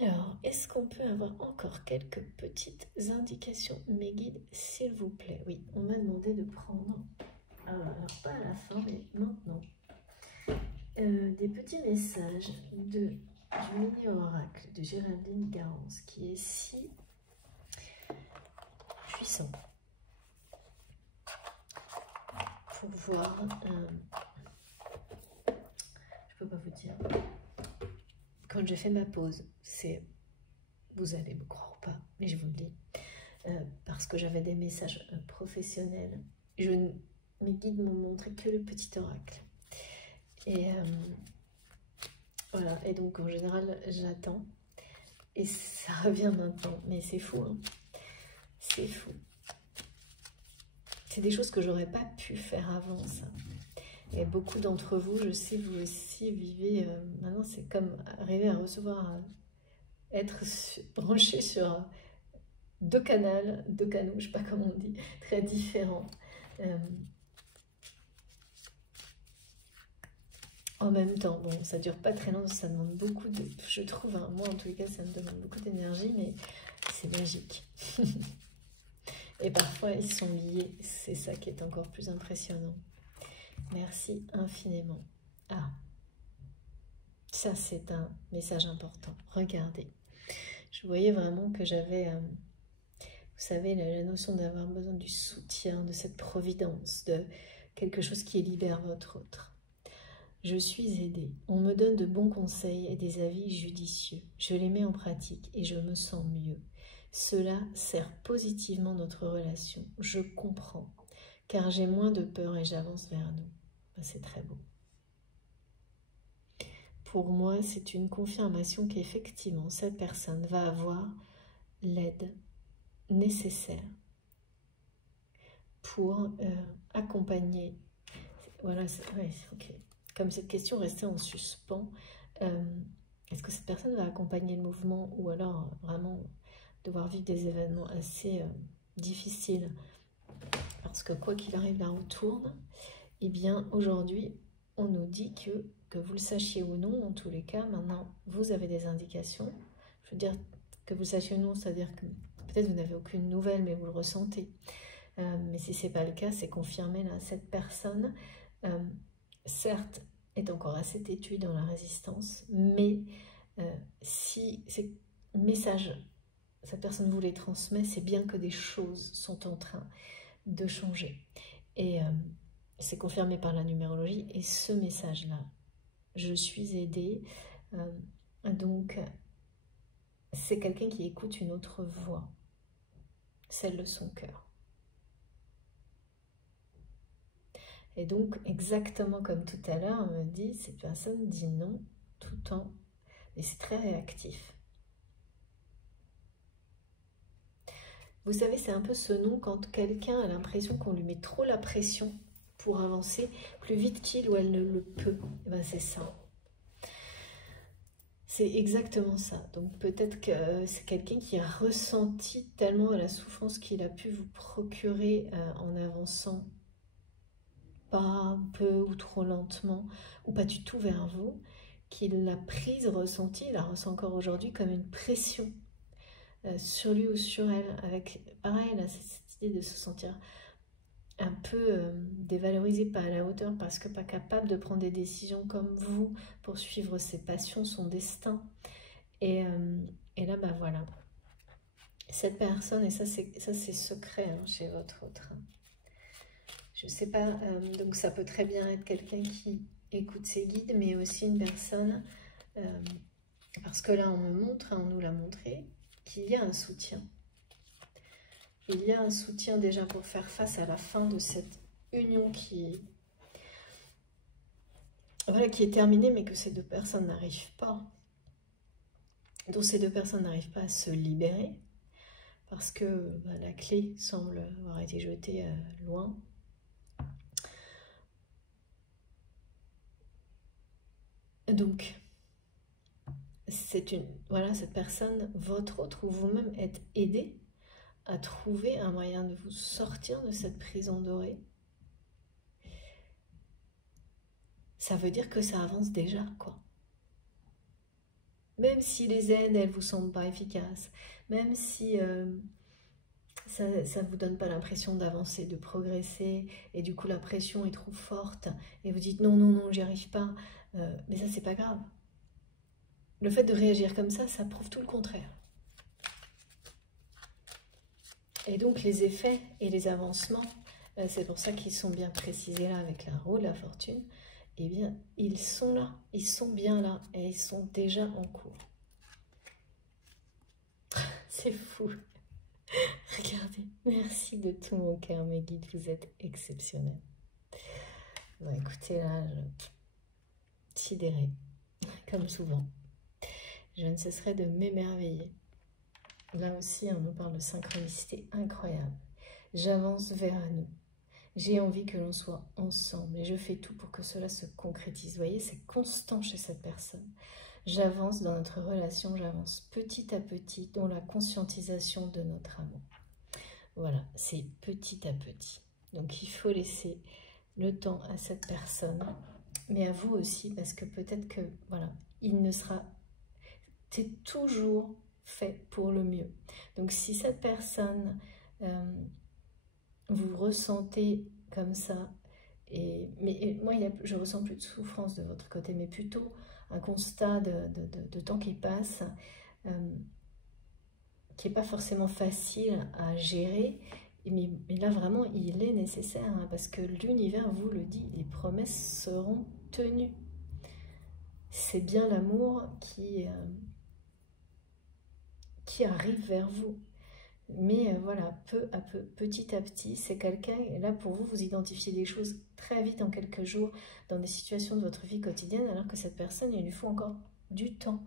Alors, est-ce qu'on peut avoir encore quelques petites indications, mes guides, s'il vous plaît? Oui, on m'a demandé de prendre, alors pas à la fin, mais maintenant, des petits messages du mini-oracle de Géraldine Garance, qui est si puissant pour voir, je peux pas vous dire, quand je fais ma pause, c'est, vous allez me croire ou pas, mais je vous le dis, parce que j'avais des messages professionnels, mes guides m'ont montré que le petit oracle. Et voilà, et donc en général, j'attends. Et ça revient maintenant. Mais c'est fou, hein. C'est fou. C'est des choses que j'aurais pas pu faire avant, ça. Et beaucoup d'entre vous, je sais, vous aussi vivez... maintenant, c'est comme arriver à recevoir... être branché sur deux canaux, je sais pas comment on dit, très différents. En même temps, bon, ça dure pas très longtemps, ça demande beaucoup de... Je trouve, hein, moi en tous les cas, ça me demande beaucoup d'énergie, mais c'est magique. Et parfois, ils sont liés, c'est ça qui est encore plus impressionnant. Merci infiniment. Ah, ça c'est un message important. Regardez, je voyais vraiment que j'avais... vous savez, la notion d'avoir besoin du soutien, de cette providence, de quelque chose qui libère votre autre. Je suis aidée, on me donne de bons conseils et des avis judicieux. Je les mets en pratique et je me sens mieux. Cela sert positivement notre relation. Je comprends, car j'ai moins de peur et j'avance vers nous. C'est très beau. Pour moi, c'est une confirmation qu'effectivement, cette personne va avoir l'aide nécessaire pour accompagner. Voilà, ouais, ok. Comme cette question restait en suspens, est-ce que cette personne va accompagner le mouvement ou alors vraiment devoir vivre des événements assez difficiles? Parce que quoi qu'il arrive, la roue tourne. Eh bien, aujourd'hui, on nous dit que vous le sachiez ou non, en tous les cas, maintenant, vous avez des indications. Je veux dire que vous le sachiez ou non, c'est-à-dire que peut-être vous n'avez aucune nouvelle, mais vous le ressentez. Mais si ce n'est pas le cas, c'est confirmé là. Cette personne, certes, est encore assez têtue dans la résistance, mais si ces messages, cette personne vous les transmet, c'est bien que des choses sont en train de changer. Et c'est confirmé par la numérologie. Et ce message-là, je suis aidée, donc c'est quelqu'un qui écoute une autre voix, celle de son cœur. Et donc, exactement comme tout à l'heure, on me dit, cette personne dit non tout le temps, et c'est très réactif. Vous savez, c'est un peu ce non quand quelqu'un a l'impression qu'on lui met trop la pression pour avancer plus vite qu'il ou elle ne le peut. Et ben c'est ça. C'est exactement ça. Donc peut-être que c'est quelqu'un qui a ressenti tellement la souffrance qu'il a pu vous procurer en avançant pas un peu ou trop lentement, ou pas du tout vers vous, qu'il l'a prise, ressentie, il la ressent encore aujourd'hui comme une pression sur lui ou sur elle, avec pareil là, cette idée de se sentir un peu dévalorisé, pas à la hauteur, parce que pas capable de prendre des décisions comme vous pour suivre ses passions, son destin. Et là, bah voilà, cette personne, et ça c'est secret hein, chez votre autre. Je sais pas, donc ça peut très bien être quelqu'un qui écoute ses guides, mais aussi une personne Parce que là, on me montre, on nous l'a montré, qu'il y a un soutien. Il y a un soutien déjà pour faire face à la fin de cette union voilà, qui est terminée, mais que ces deux personnes n'arrivent pas, dont ces deux personnes n'arrivent pas à se libérer, parce que la clé semble avoir été jetée loin. Donc, voilà, cette personne, votre autre ou vous-même, êtes aidé à trouver un moyen de vous sortir de cette prison dorée. Ça veut dire que ça avance déjà, quoi. Même si les aides, elles vous semblent pas efficaces, même si ça ne vous donne pas l'impression d'avancer, de progresser, et du coup la pression est trop forte, et vous dites non, non, non, j'y arrive pas, mais ça c'est pas grave. Le fait de réagir comme ça prouve tout le contraire. Et donc les effets et les avancements, c'est pour ça qu'ils sont bien précisés là avec la roue de la fortune, eh bien ils sont là, ils sont bien là, et ils sont déjà en cours. C'est fou. Regardez, merci de tout mon cœur, mes guides, vous êtes exceptionnels. Bon, écoutez, là, sidérée, comme souvent. Je ne cesserai de m'émerveiller. Là aussi, on nous parle de synchronicité incroyable. J'avance vers nous. J'ai envie que l'on soit ensemble et je fais tout pour que cela se concrétise. Vous voyez, c'est constant chez cette personne. J'avance dans notre relation, j'avance petit à petit dans la conscientisation de notre amour. Voilà, c'est petit à petit. Donc, il faut laisser le temps à cette personne, mais à vous aussi, parce que peut-être que, voilà, il ne sera... C'est toujours fait pour le mieux. Donc, si cette personne, vous ressentez comme ça, moi, je ne ressens plus de souffrance de votre côté, mais plutôt un constat de temps qui passe, qui n'est pas forcément facile à gérer, mais là vraiment il est nécessaire, hein, parce que l'univers vous le dit, les promesses seront tenues. C'est bien l'amour qui arrive vers vous. Mais voilà, peu à peu, petit à petit, c'est quelqu'un, là pour vous, vous identifiez des choses très vite en quelques jours dans des situations de votre vie quotidienne, alors que cette personne, il lui faut encore du temps.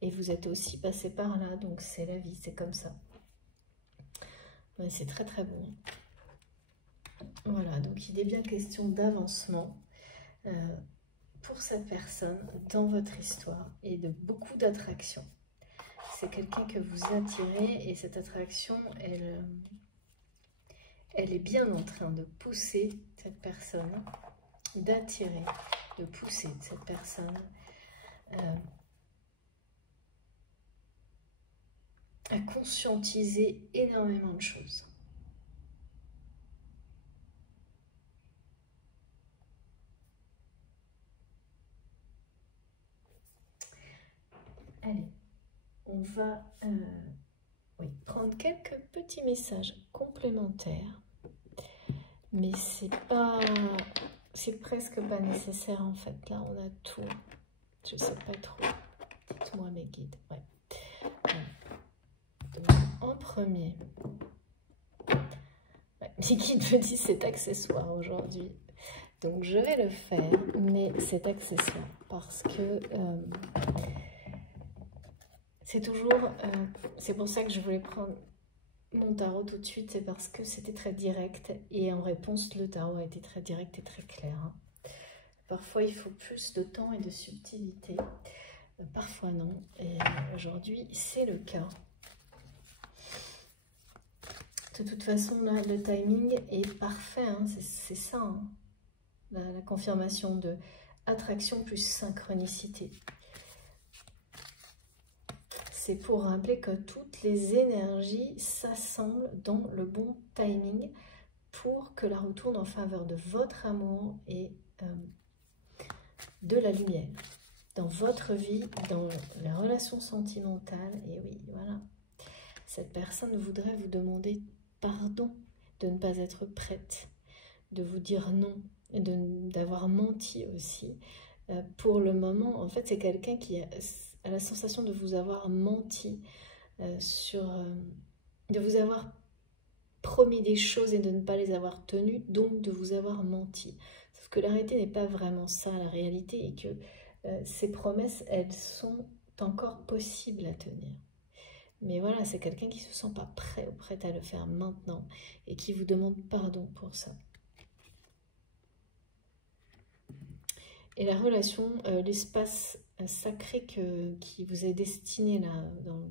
Et vous êtes aussi passé par là, donc c'est la vie, c'est comme ça. Ouais, c'est très très bon. Voilà, donc il est bien question d'avancement pour cette personne dans votre histoire et de beaucoup d'attraction. C'est quelqu'un que vous attirez et cette attraction, elle est bien en train de pousser cette personne, d'attirer, de pousser cette personne à conscientiser énormément de choses. Allez, on va prendre quelques petits messages complémentaires, mais c'est presque pas nécessaire en fait. Là, on a tout. Je sais pas trop. Dites-moi mes guides. Ouais. Donc, en premier, mes guides me disent c'est accessoire aujourd'hui. Donc je vais le faire, mais c'est accessoire parce que c'est toujours, c'est pour ça que je voulais prendre mon tarot tout de suite, c'est parce que c'était très direct et en réponse le tarot a été très direct et très clair. Hein. Parfois il faut plus de temps et de subtilité, parfois non, et aujourd'hui c'est le cas. De toute façon là le timing est parfait, hein, c'est ça, hein, la confirmation de attraction plus synchronicité. C'est pour rappeler que toutes les énergies s'assemblent dans le bon timing pour que la roue tourne en faveur de votre amour et de la lumière dans votre vie, dans les relations sentimentales. Et oui, voilà, cette personne voudrait vous demander pardon de ne pas être prête, de vous dire non, d'avoir menti aussi, Pour le moment, en fait, c'est quelqu'un qui a la sensation de vous avoir menti, de vous avoir promis des choses et de ne pas les avoir tenues, donc de vous avoir menti. Sauf que la réalité n'est pas vraiment ça, la réalité est que ces promesses, elles sont encore possibles à tenir. Mais voilà, c'est quelqu'un qui ne se sent pas prêt ou prête à le faire maintenant et qui vous demande pardon pour ça. Et la relation, l'espace sacré qui vous est destiné là,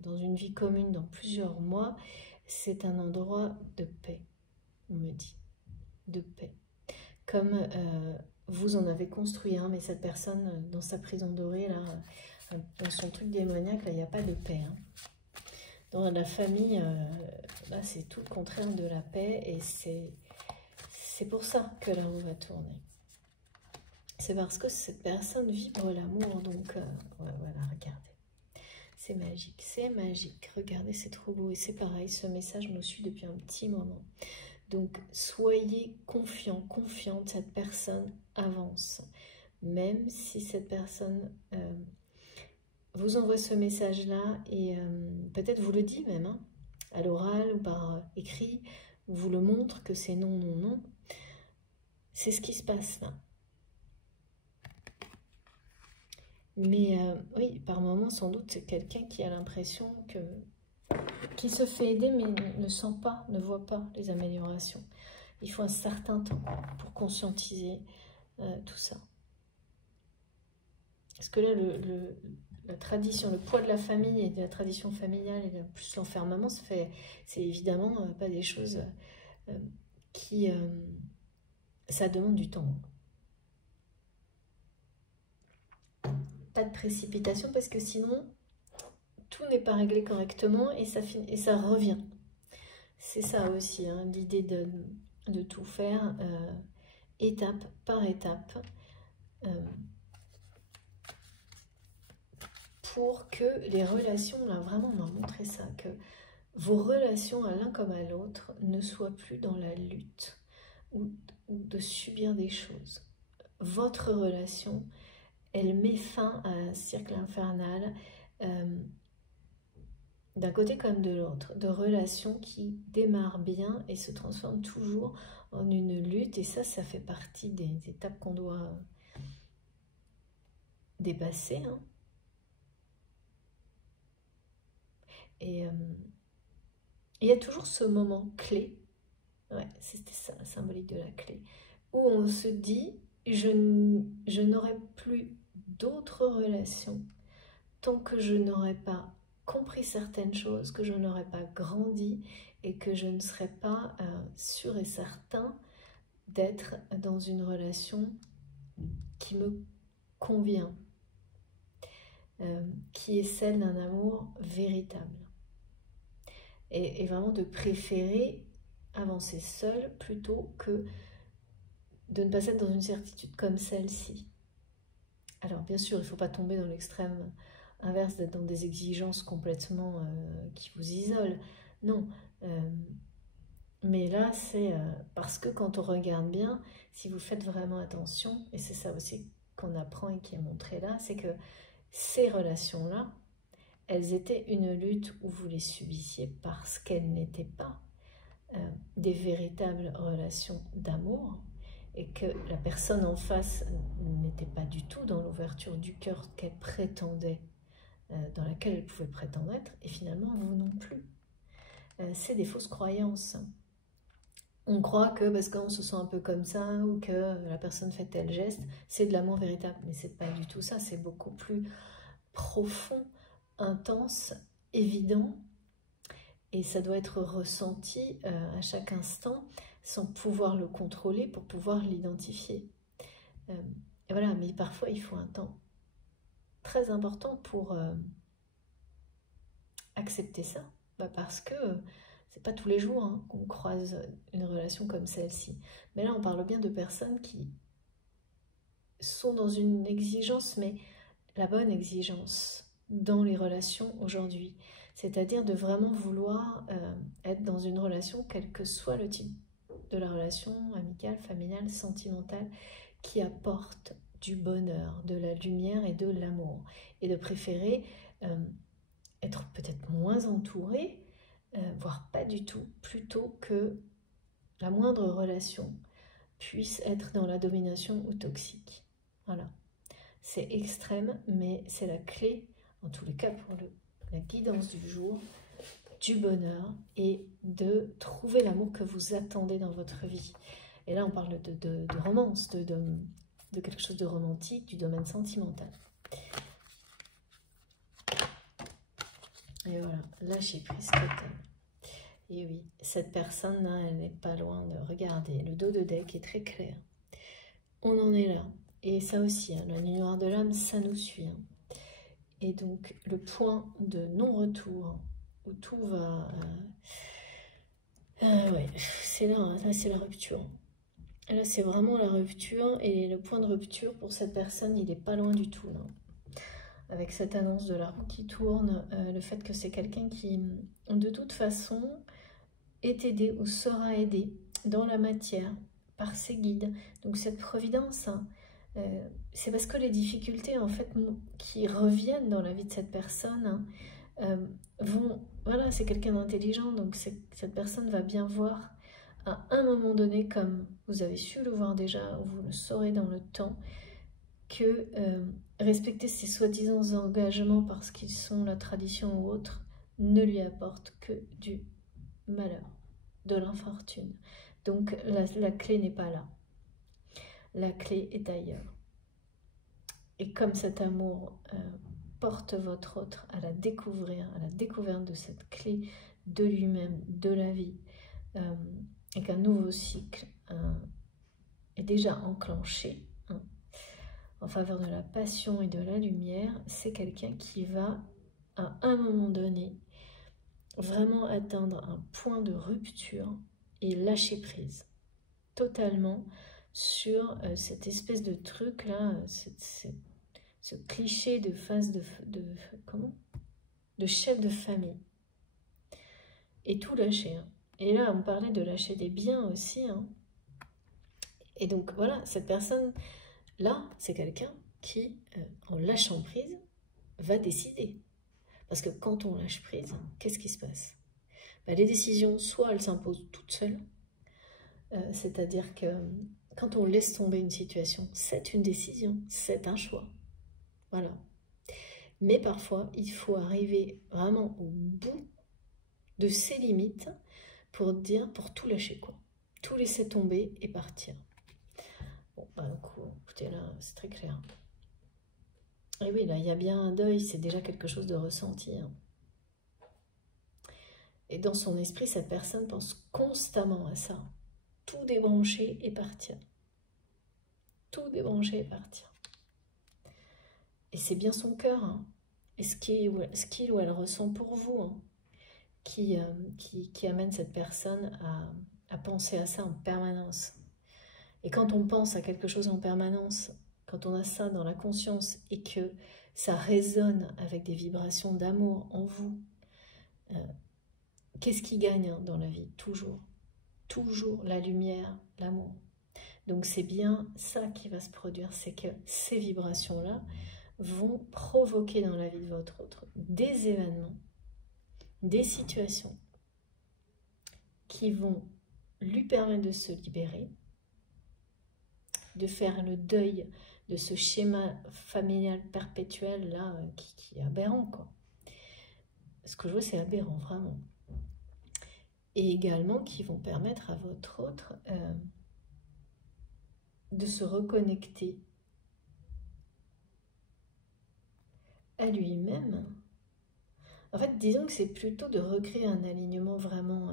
dans une vie commune, dans plusieurs mois, c'est un endroit de paix, on me dit, de paix. Comme vous en avez construit un, mais cette personne, dans sa prison dorée, là, dans son truc démoniaque, là, il n'y a pas de paix. Hein. Dans la famille, là, c'est tout le contraire de la paix, et c'est pour ça que là, on va tourner. C'est parce que cette personne vibre l'amour, donc voilà, regardez. C'est magique, regardez, c'est trop beau. Et c'est pareil, ce message me suit depuis un petit moment. Donc, soyez confiants, confiante, cette personne avance. Même si cette personne vous envoie ce message-là, et peut-être vous le dit même, hein, à l'oral ou par écrit, vous le montre que c'est non, non, non. C'est ce qui se passe là. Mais oui, par moments, sans doute, c'est quelqu'un qui a l'impression qui se fait aider, mais ne sent pas, ne voit pas les améliorations. Il faut un certain temps pour conscientiser tout ça. Parce que là, la tradition, le poids de la famille et de la tradition familiale, et plus l'enfermement, c'est évidemment pas des choses qui... ça demande du temps. Pas de précipitation, parce que sinon, tout n'est pas réglé correctement et ça revient. C'est ça aussi, hein, l'idée de tout faire étape par étape pour que les relations, là vraiment on m'a montré ça, que vos relations à l'un comme à l'autre ne soient plus dans la lutte ou de subir des choses. Votre relation, elle met fin à un cercle infernal d'un côté comme de l'autre, de relations qui démarrent bien et se transforment toujours en une lutte. Et ça fait partie des étapes qu'on doit dépasser. Hein. Et il y a toujours ce moment clé, ouais, c'était ça, la symbolique de la clé, où on se dit, je n'aurai plus d'autres relations tant que je n'aurai pas compris certaines choses, que je n'aurai pas grandi et que je ne serai pas sûr et certain d'être dans une relation qui me convient, qui est celle d'un amour véritable. Et vraiment de préférer avancer seul plutôt que de ne pas être dans une certitude comme celle-ci. Alors bien sûr, il ne faut pas tomber dans l'extrême inverse, d'être dans des exigences complètement qui vous isolent. Non. Mais là, c'est parce que quand on regarde bien, si vous faites vraiment attention, et c'est ça aussi qu'on apprend et qui est montré là, c'est que ces relations-là, elles étaient une lutte où vous les subissiez parce qu'elles n'étaient pas des véritables relations d'amour et que la personne en face n'était pas du tout dans l'ouverture du cœur qu'elle prétendait, dans laquelle elle pouvait prétendre être, et finalement vous non plus. C'est des fausses croyances. On croit que parce qu'on se sent un peu comme ça ou que la personne fait tel geste, c'est de l'amour véritable, mais c'est pas du tout ça, c'est beaucoup plus profond, intense, évident, et ça doit être ressenti à chaque instant sans pouvoir le contrôler pour pouvoir l'identifier. Et voilà, mais parfois il faut un temps très important pour accepter ça, parce que c'est pas tous les jours hein, qu'on croise une relation comme celle-ci. Mais là on parle bien de personnes qui sont dans une exigence, mais la bonne exigence dans les relations aujourd'hui, c'est-à-dire de vraiment vouloir être dans une relation, quel que soit le type de la relation, amicale, familiale, sentimentale, qui apporte du bonheur, de la lumière et de l'amour. Et de préférer être peut-être moins entouré, voire pas du tout, plutôt que la moindre relation puisse être dans la domination ou toxique. Voilà. C'est extrême, mais c'est la clé, en tous les cas pour la guidance du jour, du bonheur et de trouver l'amour que vous attendez dans votre vie. Et là, on parle de romance, de quelque chose de romantique, du domaine sentimental. Et voilà, lâcher prise totale. Et oui, cette personne-là, elle n'est pas loin de regarder. Le dos de deck est très clair. On en est là. Et ça aussi, hein, la nuit noire de l'âme, ça nous suit. Hein. Et donc, le point de non-retour, où tout va... ouais, c'est là, hein, là c'est la rupture. Là, c'est vraiment la rupture. Et le point de rupture, pour cette personne, il n'est pas loin du tout. Là. Avec cette annonce de la roue qui tourne, le fait que c'est quelqu'un qui, de toute façon, est aidé ou sera aidé dans la matière par ses guides. Donc cette providence, hein, c'est parce que les difficultés en fait qui reviennent dans la vie de cette personne vont... Voilà, c'est quelqu'un d'intelligent, donc cette personne va bien voir à un moment donné, comme vous avez su le voir déjà, ou vous le saurez dans le temps, que respecter ses soi-disant engagements parce qu'ils sont la tradition ou autre ne lui apporte que du malheur, de l'infortune. Donc la clé n'est pas là. La clé est ailleurs. Et comme cet amour porte votre autre à la découvrir, à la découverte de cette clé de lui-même, de la vie, et qu'un nouveau cycle est déjà enclenché, hein, en faveur de la passion et de la lumière, c'est quelqu'un qui va, à un moment donné, vraiment atteindre un point de rupture et lâcher prise totalement sur cette espèce de truc là, ce cliché de phase de chef de famille, et tout lâcher. Hein. Et là, on parlait de lâcher des biens aussi. Hein. Et donc voilà, cette personne là, c'est quelqu'un qui, en lâchant prise, va décider. Parce que quand on lâche prise, qu'est-ce qui se passe? Les décisions, soit elles s'imposent toutes seules, c'est-à-dire que quand on laisse tomber une situation, c'est une décision, c'est un choix. Voilà. Mais parfois, il faut arriver vraiment au bout de ses limites pour tout lâcher, quoi. Tout laisser tomber et partir. Bon, écoutez, là, c'est très clair. Et oui, là, il y a bien un deuil, c'est déjà quelque chose de ressenti. Hein. Et dans son esprit, cette personne pense constamment à ça. Tout débrancher et partir. Tout débrancher et partir. Et c'est bien son cœur, hein, et ce qu'il ou elle ressent pour vous, hein, qui amène cette personne à penser à ça en permanence. Et quand on pense à quelque chose en permanence, quand on a ça dans la conscience et que ça résonne avec des vibrations d'amour en vous, qu'est-ce qui gagne hein, dans la vie? Toujours. Toujours la lumière, l'amour. Donc c'est bien ça qui va se produire, c'est que ces vibrations-là vont provoquer dans la vie de votre autre des événements, des situations qui vont lui permettre de se libérer, de faire le deuil de ce schéma familial perpétuel là qui est aberrant quoi. Ce que je vois c'est aberrant vraiment. Et également qui vont permettre à votre autre de se reconnecter à lui-même. En fait, disons que c'est plutôt de recréer un alignement vraiment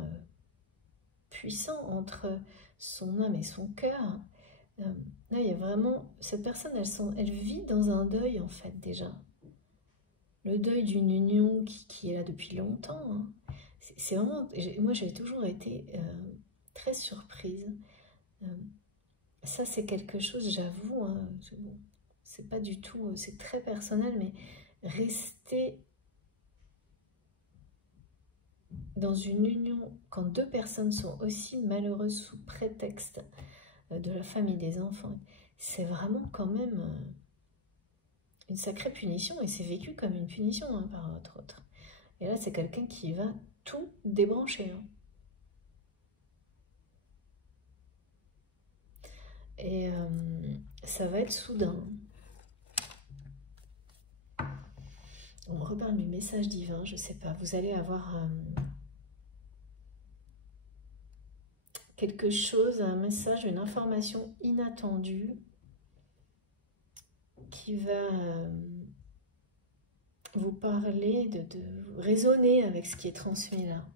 puissant entre son âme et son cœur. Là, il y a vraiment... Cette personne, elle vit dans un deuil, en fait, déjà. Le deuil d'une union qui est là depuis longtemps. Hein. C'est vraiment... Moi, j'ai toujours été très surprise. Ça, c'est quelque chose, j'avoue, hein, c'est pas du tout... C'est très personnel, mais rester dans une union quand deux personnes sont aussi malheureuses sous prétexte de la famille des enfants, c'est vraiment quand même une sacrée punition, et c'est vécu comme une punition hein, par votre autre. Et là, c'est quelqu'un qui va tout débrancher. Hein. Et ça va être soudain. On reparle du message divin, je sais pas. Vous allez avoir quelque chose, un message, une information inattendue qui va vous parler, de raisonner avec ce qui est transmis là.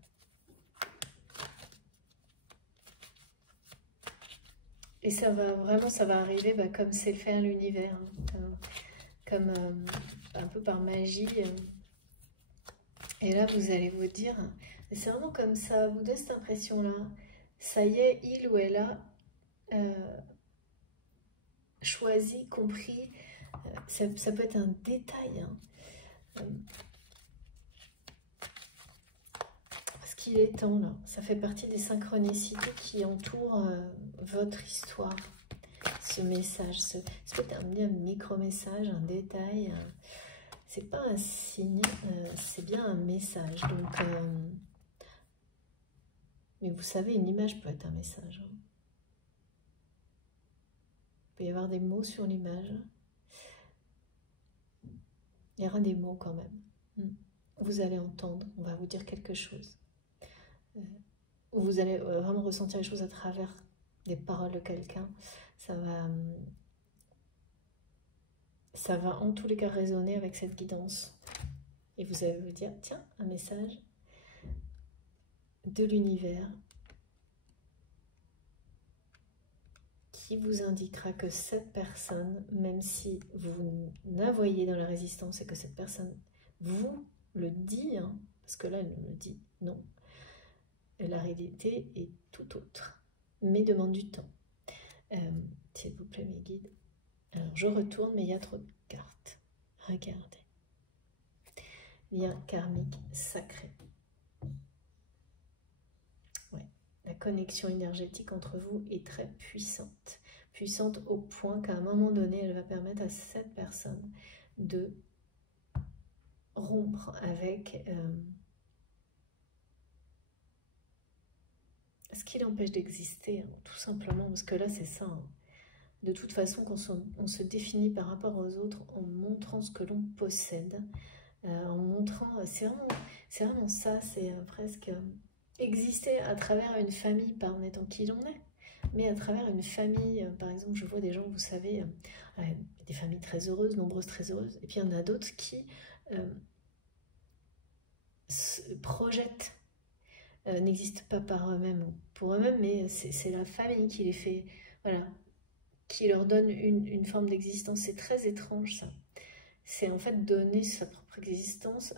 Et ça va vraiment, ça va arriver bah, comme c'est le faire l'univers, hein, comme un peu par magie. Et là, vous allez vous dire, c'est vraiment comme ça, vous donne cette impression-là, ça y est, il ou elle a choisi, compris, ça peut être un détail, hein, parce qu'il est temps, là, ça fait partie des synchronicités qui entourent votre histoire, ce message, ça peut être un micro-message, un détail, c'est pas un signe, c'est bien un message. Donc, mais vous savez, une image peut être un message. Hein. Il peut y avoir des mots sur l'image. Il y aura des mots quand même. Vous allez entendre, on va vous dire quelque chose. Vous allez vraiment ressentir les choses à travers des paroles de quelqu'un. Ça va en tous les cas résonner avec cette guidance. Et vous allez vous dire, tiens, un message de l'univers qui vous indiquera que cette personne, même si vous navoyez dans la résistance et que cette personne vous le dit, hein, parce que là elle me dit non, la réalité est tout autre, mais demande du temps. S'il vous plaît mes guides. Alors je retourne, mais il y a trop de cartes. Regardez. Lien karmique sacré. Ouais. La connexion énergétique entre vous est très puissante. Puissante au point qu'à un moment donné, elle va permettre à cette personne de rompre avec ce qui l'empêche d'exister, hein, tout simplement. Parce que là, c'est ça. Hein. De toute façon, quand on se définit par rapport aux autres en montrant ce que l'on possède, en montrant, c'est vraiment ça, c'est presque exister à travers une famille, pas en étant qui l'on est, mais à travers une famille. Par exemple, je vois des gens, vous savez, des familles très heureuses, nombreuses très heureuses, et puis il y en a d'autres qui se projettent, n'existent pas par eux-mêmes, pour eux-mêmes, mais c'est la famille qui les fait, voilà, qui leur donne une forme d'existence. C'est très étrange ça. C'est en fait donner sa propre existence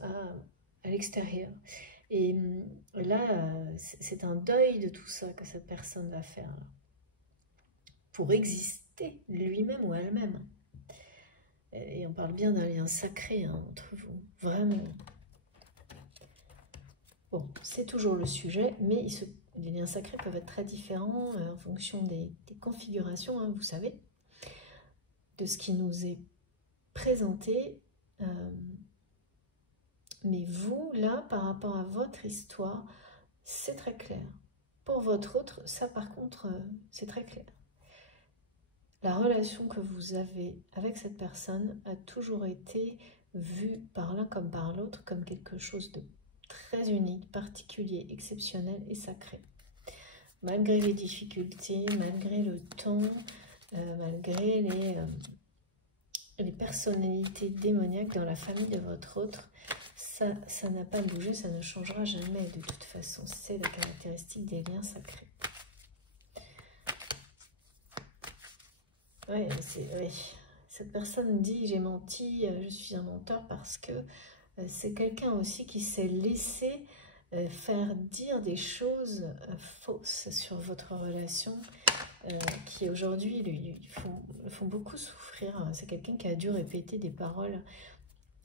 à l'extérieur. Et là, c'est un deuil de tout ça que cette personne va faire là, pour exister lui-même ou elle-même. Et on parle bien d'un lien sacré hein, entre vous, vraiment. Bon, c'est toujours le sujet, mais les liens sacrés peuvent être très différents en fonction des configurations, hein, vous savez, de ce qui nous est présenté. Mais vous, là, par rapport à votre histoire, c'est très clair. Pour votre autre, ça par contre, c'est très clair. La relation que vous avez avec cette personne a toujours été vue par l'un comme par l'autre comme quelque chose de très unique, particulier, exceptionnel et sacré. Malgré les difficultés, malgré le temps, malgré les personnalités démoniaques dans la famille de votre autre, ça n'a pas bougé, ça ne changera jamais de toute façon. C'est la caractéristique des liens sacrés. Ouais, cette personne dit j'ai menti, je suis un menteur parce que c'est quelqu'un aussi qui s'est laissé faire dire des choses fausses sur votre relation qui aujourd'hui lui font beaucoup souffrir. C'est quelqu'un qui a dû répéter des paroles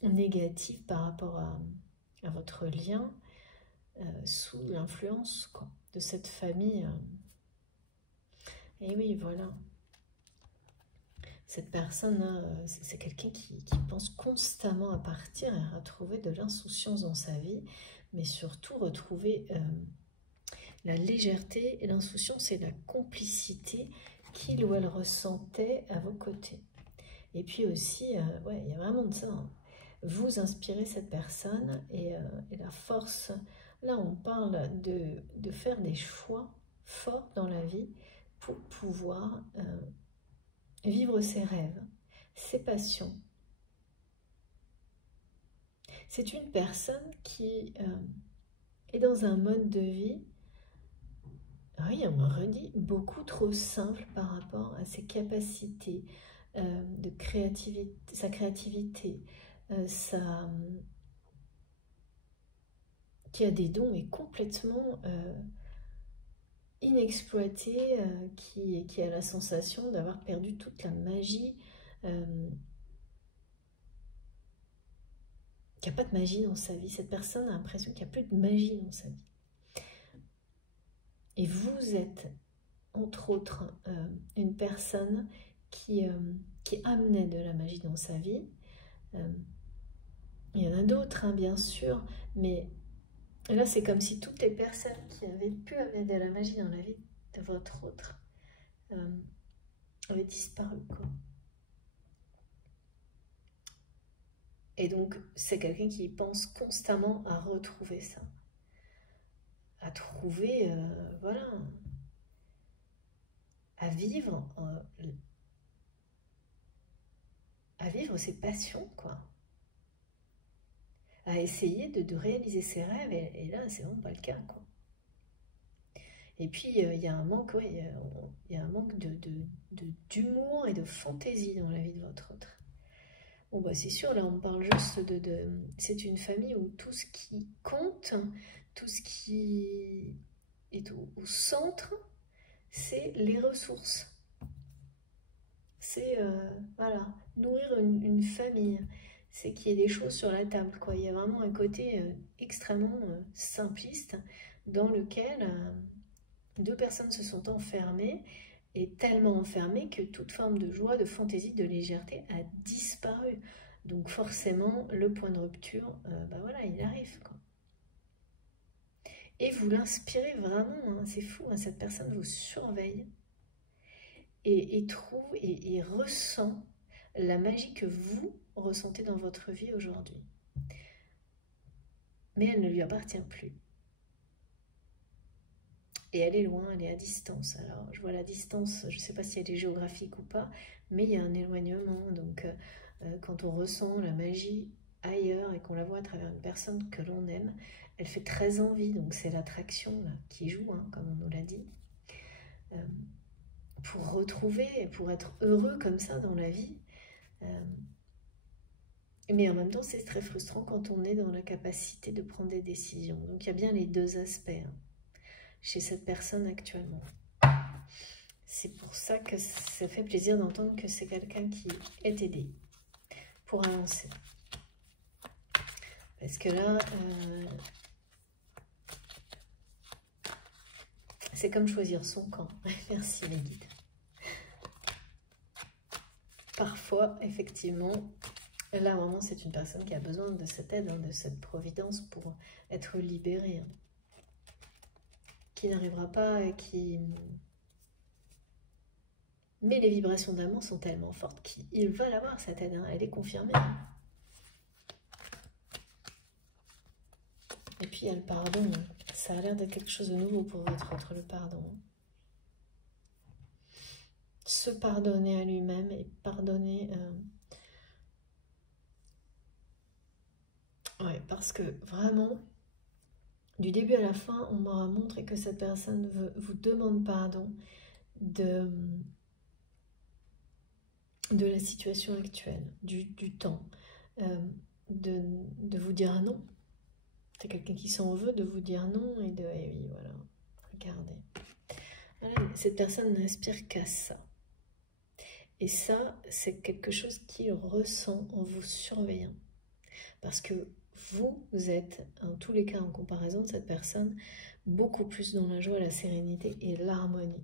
négatives par rapport à votre lien sous l'influence de cette famille. Et oui, voilà. Cette personne, c'est quelqu'un qui pense constamment à partir et à retrouver de l'insouciance dans sa vie, mais surtout retrouver la légèreté et l'insouciance et la complicité qu'il ou elle ressentait à vos côtés. Et puis aussi, ouais, il y a vraiment de ça. Hein. Vous inspirez cette personne et la force. Là, on parle de faire des choix forts dans la vie pour pouvoir vivre ses rêves, ses passions. C'est une personne qui est dans un mode de vie, oui, on me redit, beaucoup trop simple par rapport à ses capacités de créativité, sa créativité, qui a des dons mais complètement inexploités, qui a la sensation d'avoir perdu toute la magie, qu'il n'y a pas de magie dans sa vie. Cette personne a l'impression qu'il n'y a plus de magie dans sa vie. Et vous êtes, entre autres, une personne qui amenait de la magie dans sa vie. Il y en a d'autres, hein, bien sûr, mais là, c'est comme si toutes les personnes qui avaient pu amener de la magie dans la vie de votre autre avaient disparu, quoi. Et donc, c'est quelqu'un qui pense constamment à retrouver ça. À trouver, voilà, à vivre ses passions, quoi. À essayer de réaliser ses rêves, et là, c'est vraiment pas le cas, quoi. Et puis, il y a un manque, oui, il y a un manque d'humour et de fantaisie dans la vie de votre autre. Bon, bah, c'est sûr, là, on parle juste c'est une famille où tout ce qui compte, tout ce qui est au centre, c'est les ressources. C'est, voilà, nourrir une famille. C'est qu'il y ait des choses sur la table, quoi. Il y a vraiment un côté extrêmement simpliste dans lequel deux personnes se sont enfermées, et tellement enfermées que toute forme de joie, de fantaisie, de légèreté a disparu. Donc forcément, le point de rupture, bah voilà, il arrive, quoi. Et vous l'inspirez vraiment, hein, c'est fou, hein, cette personne vous surveille et trouve et ressent la magie que vous ressentez dans votre vie aujourd'hui. Mais elle ne lui appartient plus. Et elle est loin, elle est à distance. Alors, je vois la distance, je ne sais pas si elle est géographique ou pas, mais il y a un éloignement. Donc, quand on ressent la magie ailleurs et qu'on la voit à travers une personne que l'on aime, elle fait très envie. Donc, c'est l'attraction qui joue, hein, comme on nous l'a dit. Pour retrouver, pour être heureux comme ça dans la vie. Mais en même temps, c'est très frustrant quand on est dans la capacité de prendre des décisions. Donc, il y a bien les deux aspects, hein, chez cette personne actuellement. C'est pour ça que ça fait plaisir d'entendre que c'est quelqu'un qui est aidé pour avancer. Parce que là, c'est comme choisir son camp. Merci les guides. Parfois, effectivement, là vraiment c'est une personne qui a besoin de cette aide, hein, de cette providence pour être libérée. Hein. Qui n'arrivera pas, mais les vibrations d'amour sont tellement fortes qu'il va l'avoir cette aide, hein, elle est confirmée. Hein. Et puis il y a le pardon, ça a l'air d'être quelque chose de nouveau pour votre autre, le pardon. Se pardonner à lui-même et pardonner... Ouais, parce que vraiment, du début à la fin, on m'aura montré que cette personne vous demande pardon de la situation actuelle, du temps, de vous dire non. C'est quelqu'un qui s'en veut de vous dire non et oui, voilà, regardez. Voilà, cette personne n'aspire qu'à ça. Et ça, c'est quelque chose qu'il ressent en vous surveillant. Parce que vous êtes, en tous les cas, en comparaison de cette personne, beaucoup plus dans la joie, la sérénité et l'harmonie.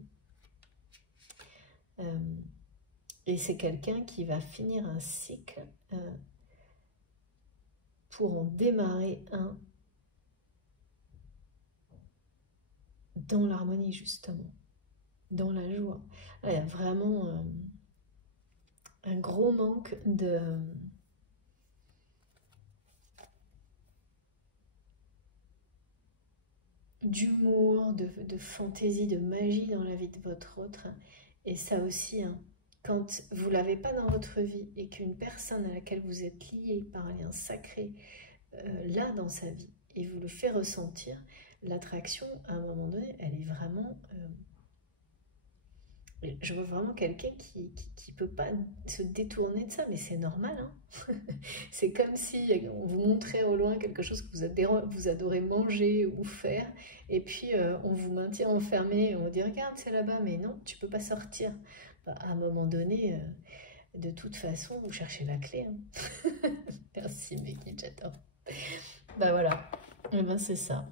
Et c'est quelqu'un qui va finir un cycle pour en démarrer un dans l'harmonie, justement, dans la joie. Là, il y a vraiment un gros manque d'humour, de fantaisie, de magie dans la vie de votre autre. Et ça aussi, hein, quand vous ne l'avez pas dans votre vie et qu'une personne à laquelle vous êtes lié par un lien sacré l'a dans sa vie et vous le fait ressentir, l'attraction, à un moment donné, elle est vraiment... je vois vraiment quelqu'un qui peut pas se détourner de ça, mais c'est normal, hein. C'est comme si on vous montrait au loin quelque chose que vous adorez manger ou faire, et puis on vous maintient enfermé, on vous dit regarde c'est là-bas, mais non, tu peux pas sortir. Bah, à un moment donné, de toute façon, vous cherchez la clé, hein. Merci Becky, j'adore. Bah voilà, et ben c'est ça.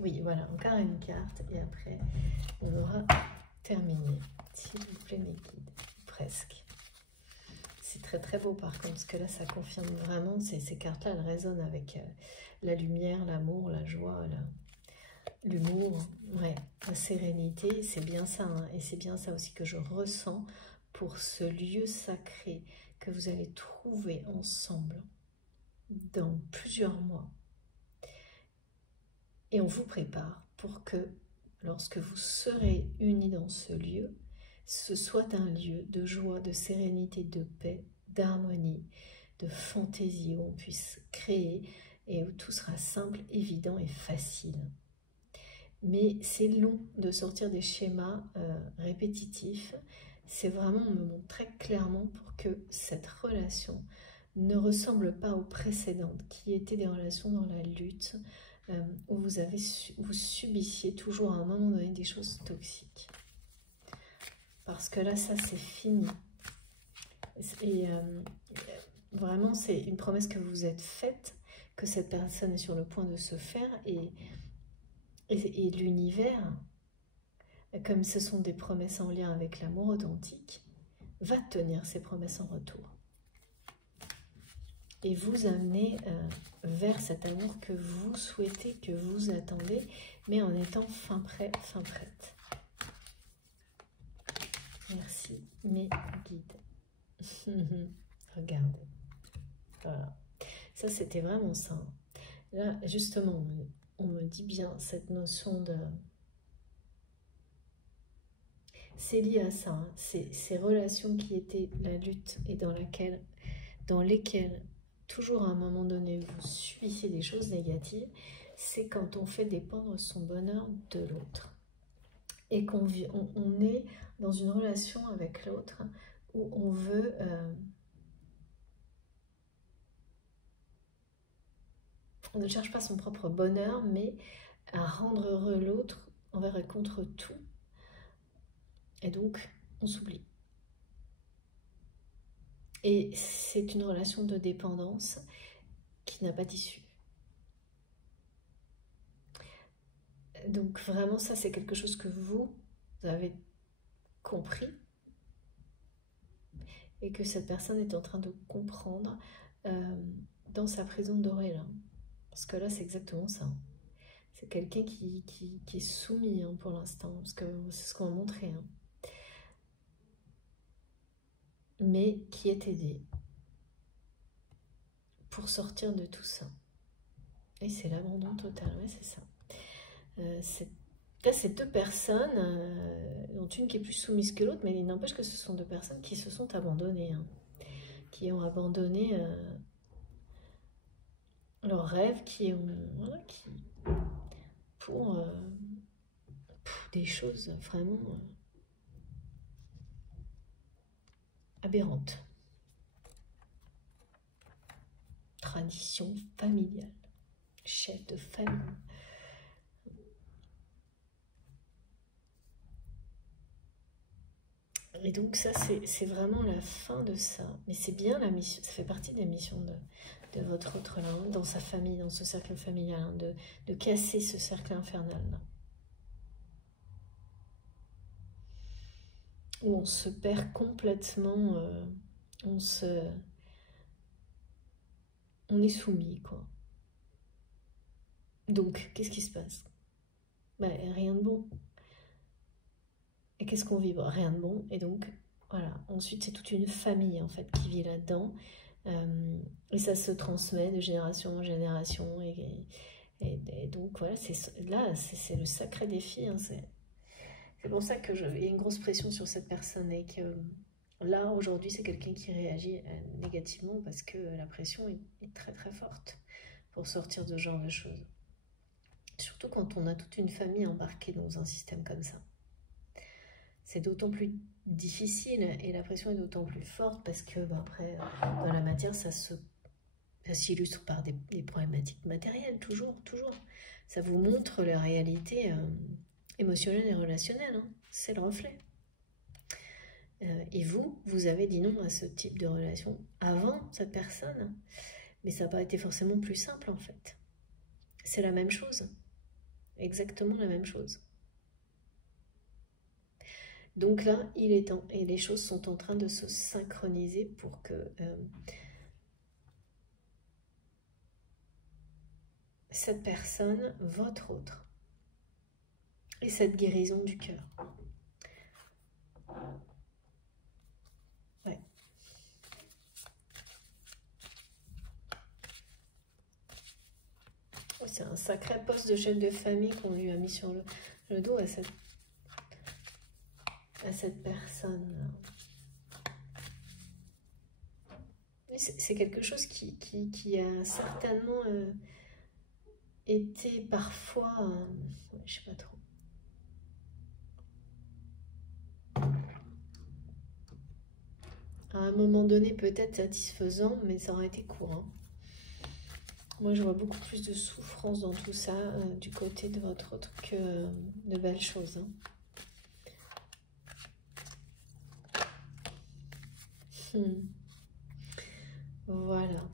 Oui, voilà, encore une carte, et après on aura terminé. S'il vous plaît, mes guides, presque. C'est très très beau par contre, parce que là ça confirme vraiment, ces cartes-là, elles résonnent avec la lumière, l'amour, la joie, l'humour, ouais, la sérénité, c'est bien ça, hein, et c'est bien ça aussi que je ressens pour ce lieu sacré que vous allez trouver ensemble dans plusieurs mois. Et on vous prépare pour que lorsque vous serez unis dans ce lieu, ce soit un lieu de joie, de sérénité, de paix, d'harmonie, de fantaisie, où on puisse créer et où tout sera simple, évident et facile. Mais c'est long de sortir des schémas répétitifs. C'est vraiment, on me montre très clairement pour que cette relation ne ressemble pas aux précédentes, qui étaient des relations dans la lutte, où vous subissiez toujours à un moment donné des choses toxiques. Parce que là, ça c'est fini. Et vraiment, c'est une promesse que vous vous êtes faite, que cette personne est sur le point de se faire, et l'univers, comme ce sont des promesses en lien avec l'amour authentique, va tenir ses promesses en retour. Et vous amener vers cet amour que vous souhaitez, que vous attendez, mais en étant fin prêt, fin prête. Merci, mes guides. Regardez. Voilà. Ça, c'était vraiment ça. Là, justement, on me dit bien cette notion de... C'est lié à ça, hein. Ces relations qui étaient la lutte et dans lesquelles toujours à un moment donné vous subissiez des choses négatives, c'est quand on fait dépendre son bonheur de l'autre. Et qu'on est dans une relation avec l'autre où on veut... on ne cherche pas son propre bonheur, mais à rendre heureux l'autre envers et contre tout. Et donc, on s'oublie. Et c'est une relation de dépendance qui n'a pas d'issue. Donc vraiment, ça, c'est quelque chose que vous avez compris et que cette personne est en train de comprendre dans sa prison dorée, là. Parce que là, c'est exactement ça. C'est quelqu'un qui est soumis, hein, pour l'instant, parce que c'est ce qu'on m'a montré. Hein. Mais qui est aidé pour sortir de tout ça. Et c'est l'abandon total, ouais, c'est ça. Là, c'est deux personnes, dont une qui est plus soumise que l'autre, mais il n'empêche que ce sont deux personnes qui se sont abandonnées, hein, qui ont abandonné leurs rêves, voilà, pour des choses vraiment aberrantes. Tradition familiale, chef de famille. Et donc ça, c'est vraiment la fin de ça. Mais c'est bien la mission, ça fait partie des missions de votre autre là, dans sa famille, dans ce cercle familial, hein, de casser ce cercle infernal là. où on se perd complètement, on est soumis, quoi. Donc, qu'est-ce qui se passe? Ben, rien de bon. Et qu'est-ce qu'on vibre? Rien de bon. Et donc, voilà. Ensuite, c'est toute une famille, en fait, qui vit là-dedans. Et ça se transmet de génération en génération. Et donc, voilà, là, c'est le sacré défi. Hein, c'est pour ça que il y a une grosse pression sur cette personne. Et que là, aujourd'hui, c'est quelqu'un qui réagit négativement parce que la pression est très, très forte pour sortir de ce genre de choses. Surtout quand on a toute une famille embarquée dans un système comme ça. C'est d'autant plus difficile et la pression est d'autant plus forte parce que après, dans la matière, ça s'illustre par des problématiques matérielles, toujours. Ça vous montre la réalité émotionnelle et relationnelle, hein. C'est le reflet. Et vous avez dit non à ce type de relation avant cette personne, mais ça n'a pas été forcément plus simple en fait. C'est la même chose, exactement la même chose. Donc là, il est temps, et les choses sont en train de se synchroniser pour que cette personne, votre autre, ait cette guérison du cœur. Ouais. Oh, c'est un sacré poste de chef de famille qu'on lui a mis sur le dos à cette personne. C'est quelque chose qui a certainement été parfois, je sais pas trop. À un moment donné peut-être satisfaisant, mais ça aurait été court. Hein. Moi je vois beaucoup plus de souffrance dans tout ça, du côté de votre autre, que de belles choses. Hein. Voilà.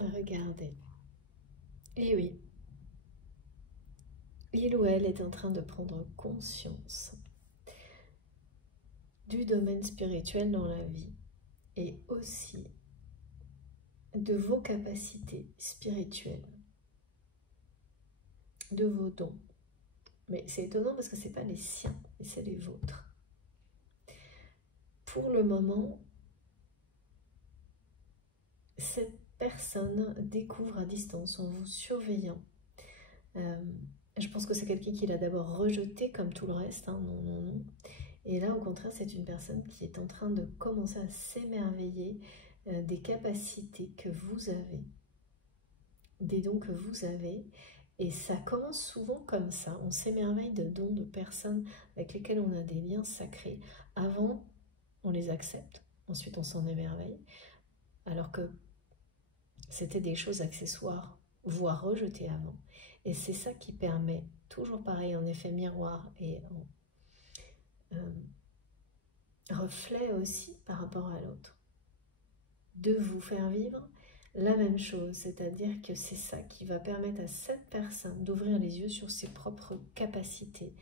Regardez. Et oui. Il ou elle est en train de prendre conscience du domaine spirituel dans la vie et aussi de vos capacités spirituelles, de vos dons. Mais c'est étonnant parce que ce n'est pas les siens, mais c'est les vôtres. Pour le moment, cette personne découvre à distance en vous surveillant. Je pense que c'est quelqu'un qui l'a d'abord rejeté comme tout le reste, hein, non. Et là, au contraire, c'est une personne qui est en train de commencer à s'émerveiller des capacités que vous avez, des dons que vous avez. Et ça commence souvent comme ça. On s'émerveille de dons de personnes avec lesquelles on a des liens sacrés. Avant, on les accepte. Ensuite, on s'en émerveille. Alors que c'était des choses accessoires, voire rejetées avant. Et c'est ça qui permet, toujours pareil, en effet miroir et en reflet aussi par rapport à l'autre, de vous faire vivre la même chose. C'est-à-dire que c'est ça qui va permettre à cette personne d'ouvrir les yeux sur ses propres capacités,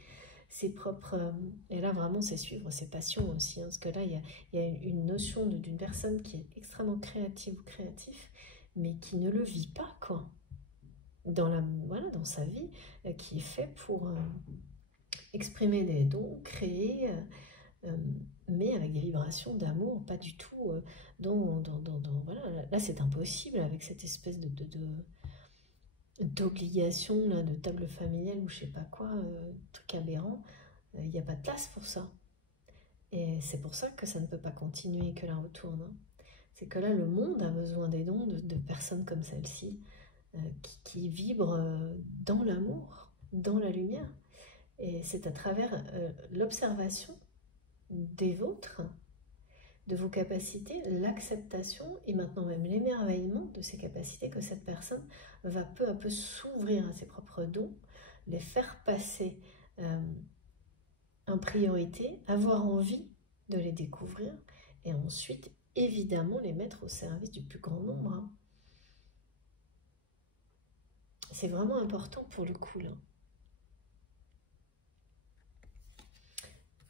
ses propres... et là, vraiment, c'est suivre ses passions aussi. Hein, parce que là, il y a une notion d'une personne qui est extrêmement créative ou créatif, mais qui ne le vit pas, quoi. Dans sa vie, qui est fait pour exprimer des dons, créer, mais avec des vibrations d'amour, pas du tout voilà. Là, c'est impossible avec cette espèce d'obligation, là, de table familiale ou je sais pas quoi, truc aberrant. Il n'y a pas de place pour ça. Et c'est pour ça que ça ne peut pas continuer, que la roue tourne. Hein. C'est que là, le monde a besoin des dons de personnes comme celle-ci, qui vibrent dans l'amour, dans la lumière. Et c'est à travers l'observation des vôtres, de vos capacités, l'acceptation et maintenant même l'émerveillement de ces capacités que cette personne va peu à peu s'ouvrir à ses propres dons, les faire passer en priorité, avoir envie de les découvrir et ensuite évidemment les mettre au service du plus grand nombre. Hein. C'est vraiment important pour le coup là.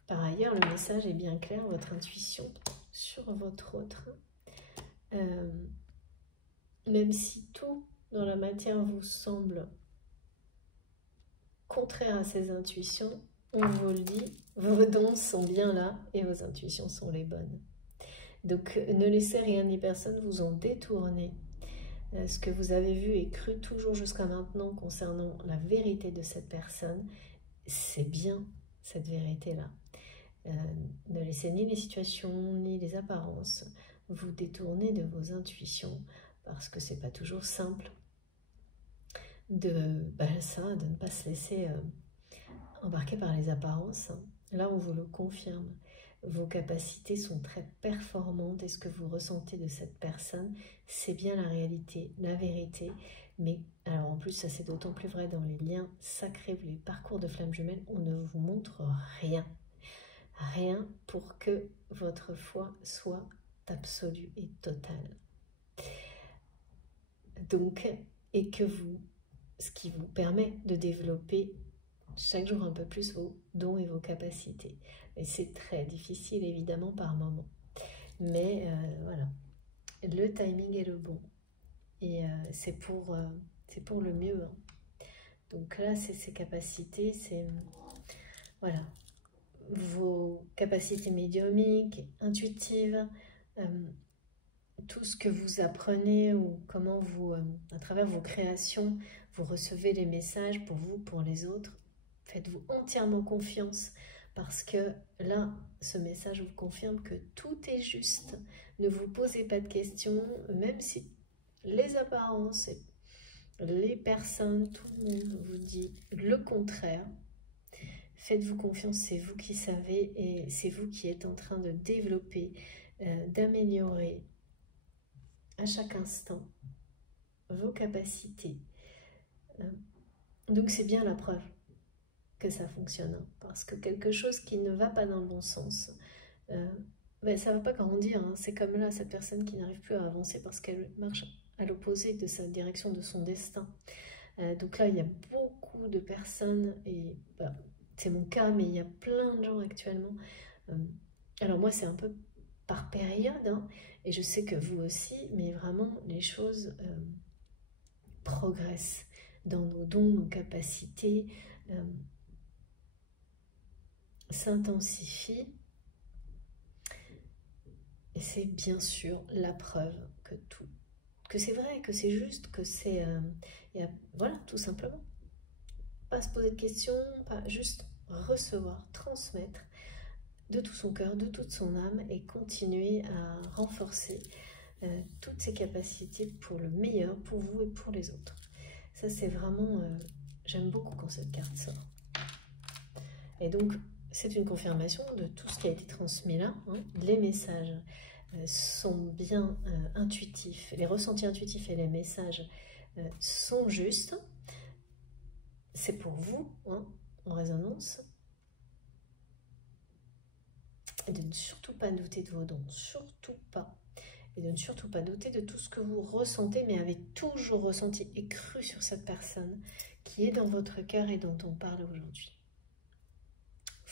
Par ailleurs, le message est bien clair, votre intuition sur votre autre. Même si tout dans la matière vous semble contraire à ses intuitions, on vous le dit, vos dons sont bien là et vos intuitions sont les bonnes. Donc ne laissez rien ni personne vous en détourner. Ce que vous avez vu et cru toujours jusqu'à maintenant concernant la vérité de cette personne, c'est bien cette vérité-là. Ne laissez ni les situations ni les apparences vous détourner de vos intuitions, parce que c'est pas toujours simple de ne pas se laisser embarquer par les apparences. Là, on vous le confirme. Vos capacités sont très performantes et ce que vous ressentez de cette personne, c'est bien la réalité, la vérité. Mais alors en plus, ça c'est d'autant plus vrai dans les liens sacrés, les parcours de flammes jumelles, on ne vous montre rien. Rien pour que votre foi soit absolue et totale. Donc, et que ce qui vous permet de développer chaque jour un peu plus vos dons et vos capacités. Et c'est très difficile évidemment par moment. Mais voilà, le timing est le bon. Et c'est pour le mieux. Hein. Donc là, c'est ces capacités, c'est voilà, vos capacités médiumiques, intuitives, tout ce que vous apprenez ou comment vous, à travers vos créations, vous recevez les messages pour vous, pour les autres. Faites-vous entièrement confiance parce que là, ce message vous confirme que tout est juste. Ne vous posez pas de questions, même si les apparences, les personnes, tout le monde vous dit le contraire. Faites-vous confiance, c'est vous qui savez et c'est vous qui êtes en train de développer, d'améliorer à chaque instant vos capacités. Donc c'est bien la preuve que ça fonctionne, hein, parce que quelque chose qui ne va pas dans le bon sens, ça ne va pas grandir. Hein. C'est comme là, cette personne qui n'arrive plus à avancer parce qu'elle marche à l'opposé de sa direction, de son destin. Donc là, il y a beaucoup de personnes, et c'est mon cas, mais il y a plein de gens actuellement. Alors moi, c'est un peu par période, hein, et je sais que vous aussi, mais vraiment, les choses progressent dans nos dons, nos capacités, s'intensifient. Et c'est bien sûr la preuve que c'est vrai, que c'est juste, que c'est... voilà, tout simplement. Pas se poser de questions, pas juste recevoir, transmettre de tout son cœur, de toute son âme et continuer à renforcer toutes ses capacités pour le meilleur, pour vous et pour les autres. Ça, c'est vraiment... j'aime beaucoup quand cette carte sort. Et donc, c'est une confirmation de tout ce qui a été transmis là. Hein. Les messages sont bien intuitifs. Les ressentis intuitifs et les messages sont justes. C'est pour vous, hein, en résonance. Et de ne surtout pas douter de vos dons. Surtout pas. Et de ne surtout pas douter de tout ce que vous ressentez, mais avez toujours ressenti et cru sur cette personne qui est dans votre cœur et dont on parle aujourd'hui.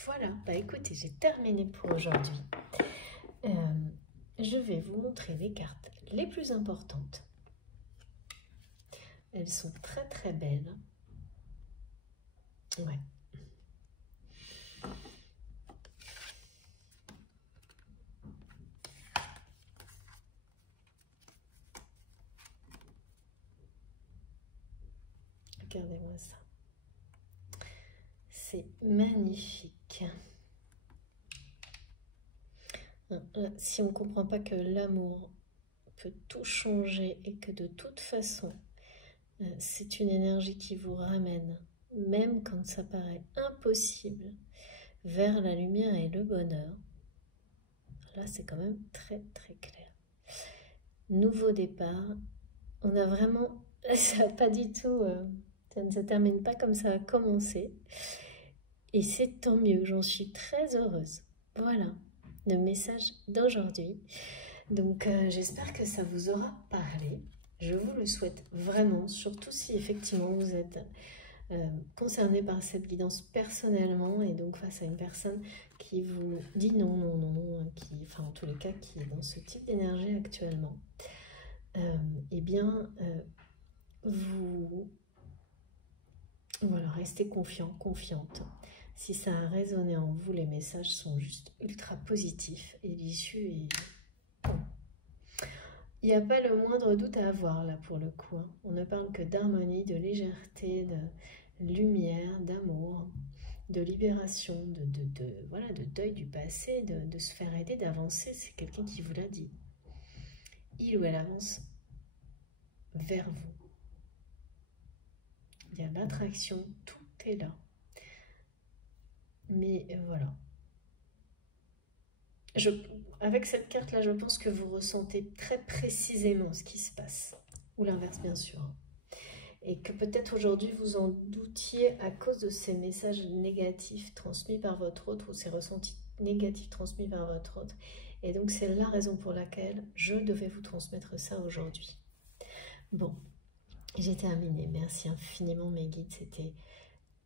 Voilà, écoutez, j'ai terminé pour aujourd'hui. Je vais vous montrer les cartes les plus importantes. Elles sont très très belles. Ouais. Regardez-moi ça. C'est magnifique. Si on ne comprend pas que l'amour peut tout changer et que de toute façon, c'est une énergie qui vous ramène, même quand ça paraît impossible, vers la lumière et le bonheur. Là, c'est quand même très très clair. Nouveau départ. On a vraiment... Ça n'a pas du tout... ça ne se termine pas comme ça a commencé. Et c'est tant mieux. J'en suis très heureuse. Voilà le message d'aujourd'hui. Donc, j'espère que ça vous aura parlé. Je vous le souhaite vraiment, surtout si effectivement vous êtes concerné par cette guidance personnellement et donc face à une personne qui vous dit non, non, non, qui, enfin en tous les cas qui est dans ce type d'énergie actuellement, eh bien vous voilà, restez confiant, confiante. Si ça a résonné en vous, les messages sont juste ultra positifs et l'issue est... Il n'y a pas le moindre doute à avoir là pour le coup. Hein. On ne parle que d'harmonie, de légèreté, de lumière, d'amour, de libération, voilà, de deuil du passé, de se faire aider, d'avancer. C'est quelqu'un qui vous l'a dit. Il ou elle avance vers vous. Il y a l'attraction, tout est là. Mais voilà. Avec cette carte-là, je pense que vous ressentez très précisément ce qui se passe. Ou l'inverse, bien sûr. Et que peut-être aujourd'hui, vous en doutiez à cause de ces messages négatifs transmis par votre autre ou ces ressentis négatifs transmis par votre autre. Et donc, c'est la raison pour laquelle je devais vous transmettre ça aujourd'hui. Bon, j'ai terminé. Merci infiniment, mes guides. C'était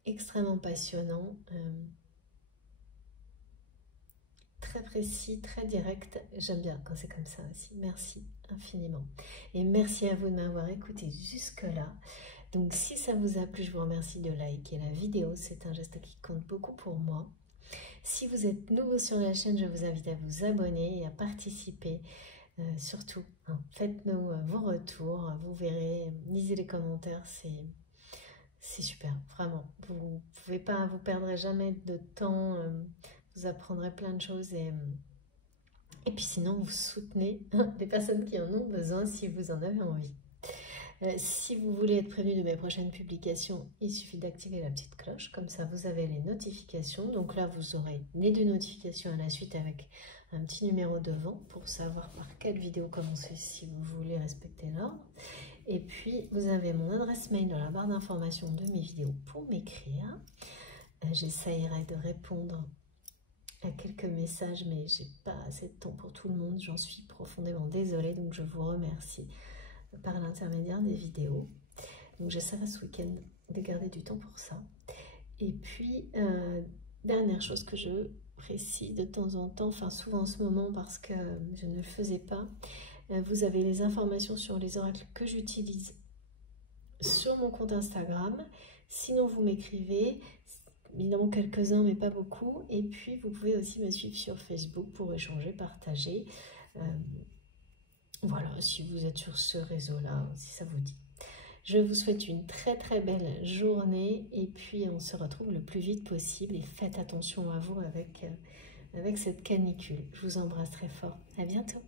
extrêmement passionnant. Très précis, très direct. J'aime bien quand c'est comme ça aussi. Merci infiniment. Et merci à vous de m'avoir écouté jusque-là. Donc si ça vous a plu, je vous remercie de liker la vidéo. C'est un geste qui compte beaucoup pour moi. Si vous êtes nouveau sur la chaîne, je vous invite à vous abonner et à participer. Surtout, hein, faites-nous vos retours. Vous verrez, lisez les commentaires. C'est super, vraiment. Vous pouvez pas, vous perdrez jamais de temps. Vous apprendrez plein de choses et puis sinon vous soutenez des personnes qui en ont besoin si vous en avez envie. Si vous voulez être prévenu de mes prochaines publications, il suffit d'activer la petite cloche, comme ça vous avez les notifications. Donc là vous aurez les 2 notifications à la suite avec un petit numéro devant pour savoir par quelle vidéo commencer si vous voulez respecter l'ordre. Et puis vous avez mon adresse mail dans la barre d'information de mes vidéos pour m'écrire. J'essayerai de répondre à quelques messages, mais j'ai pas assez de temps pour tout le monde. J'en suis profondément désolée, donc je vous remercie par l'intermédiaire des vidéos. Donc j'essaierai ce week-end de garder du temps pour ça. Et puis, dernière chose que je précise de temps en temps, enfin souvent en ce moment parce que je ne le faisais pas, vous avez les informations sur les oracles que j'utilise sur mon compte Instagram. Sinon, vous m'écrivez. Évidemment quelques-uns, mais pas beaucoup. Et puis, vous pouvez aussi me suivre sur Facebook pour échanger, partager. Voilà, si vous êtes sur ce réseau-là, si ça vous dit. Je vous souhaite une très très belle journée. Et puis, on se retrouve le plus vite possible. Et faites attention à vous avec cette canicule. Je vous embrasse très fort. À bientôt.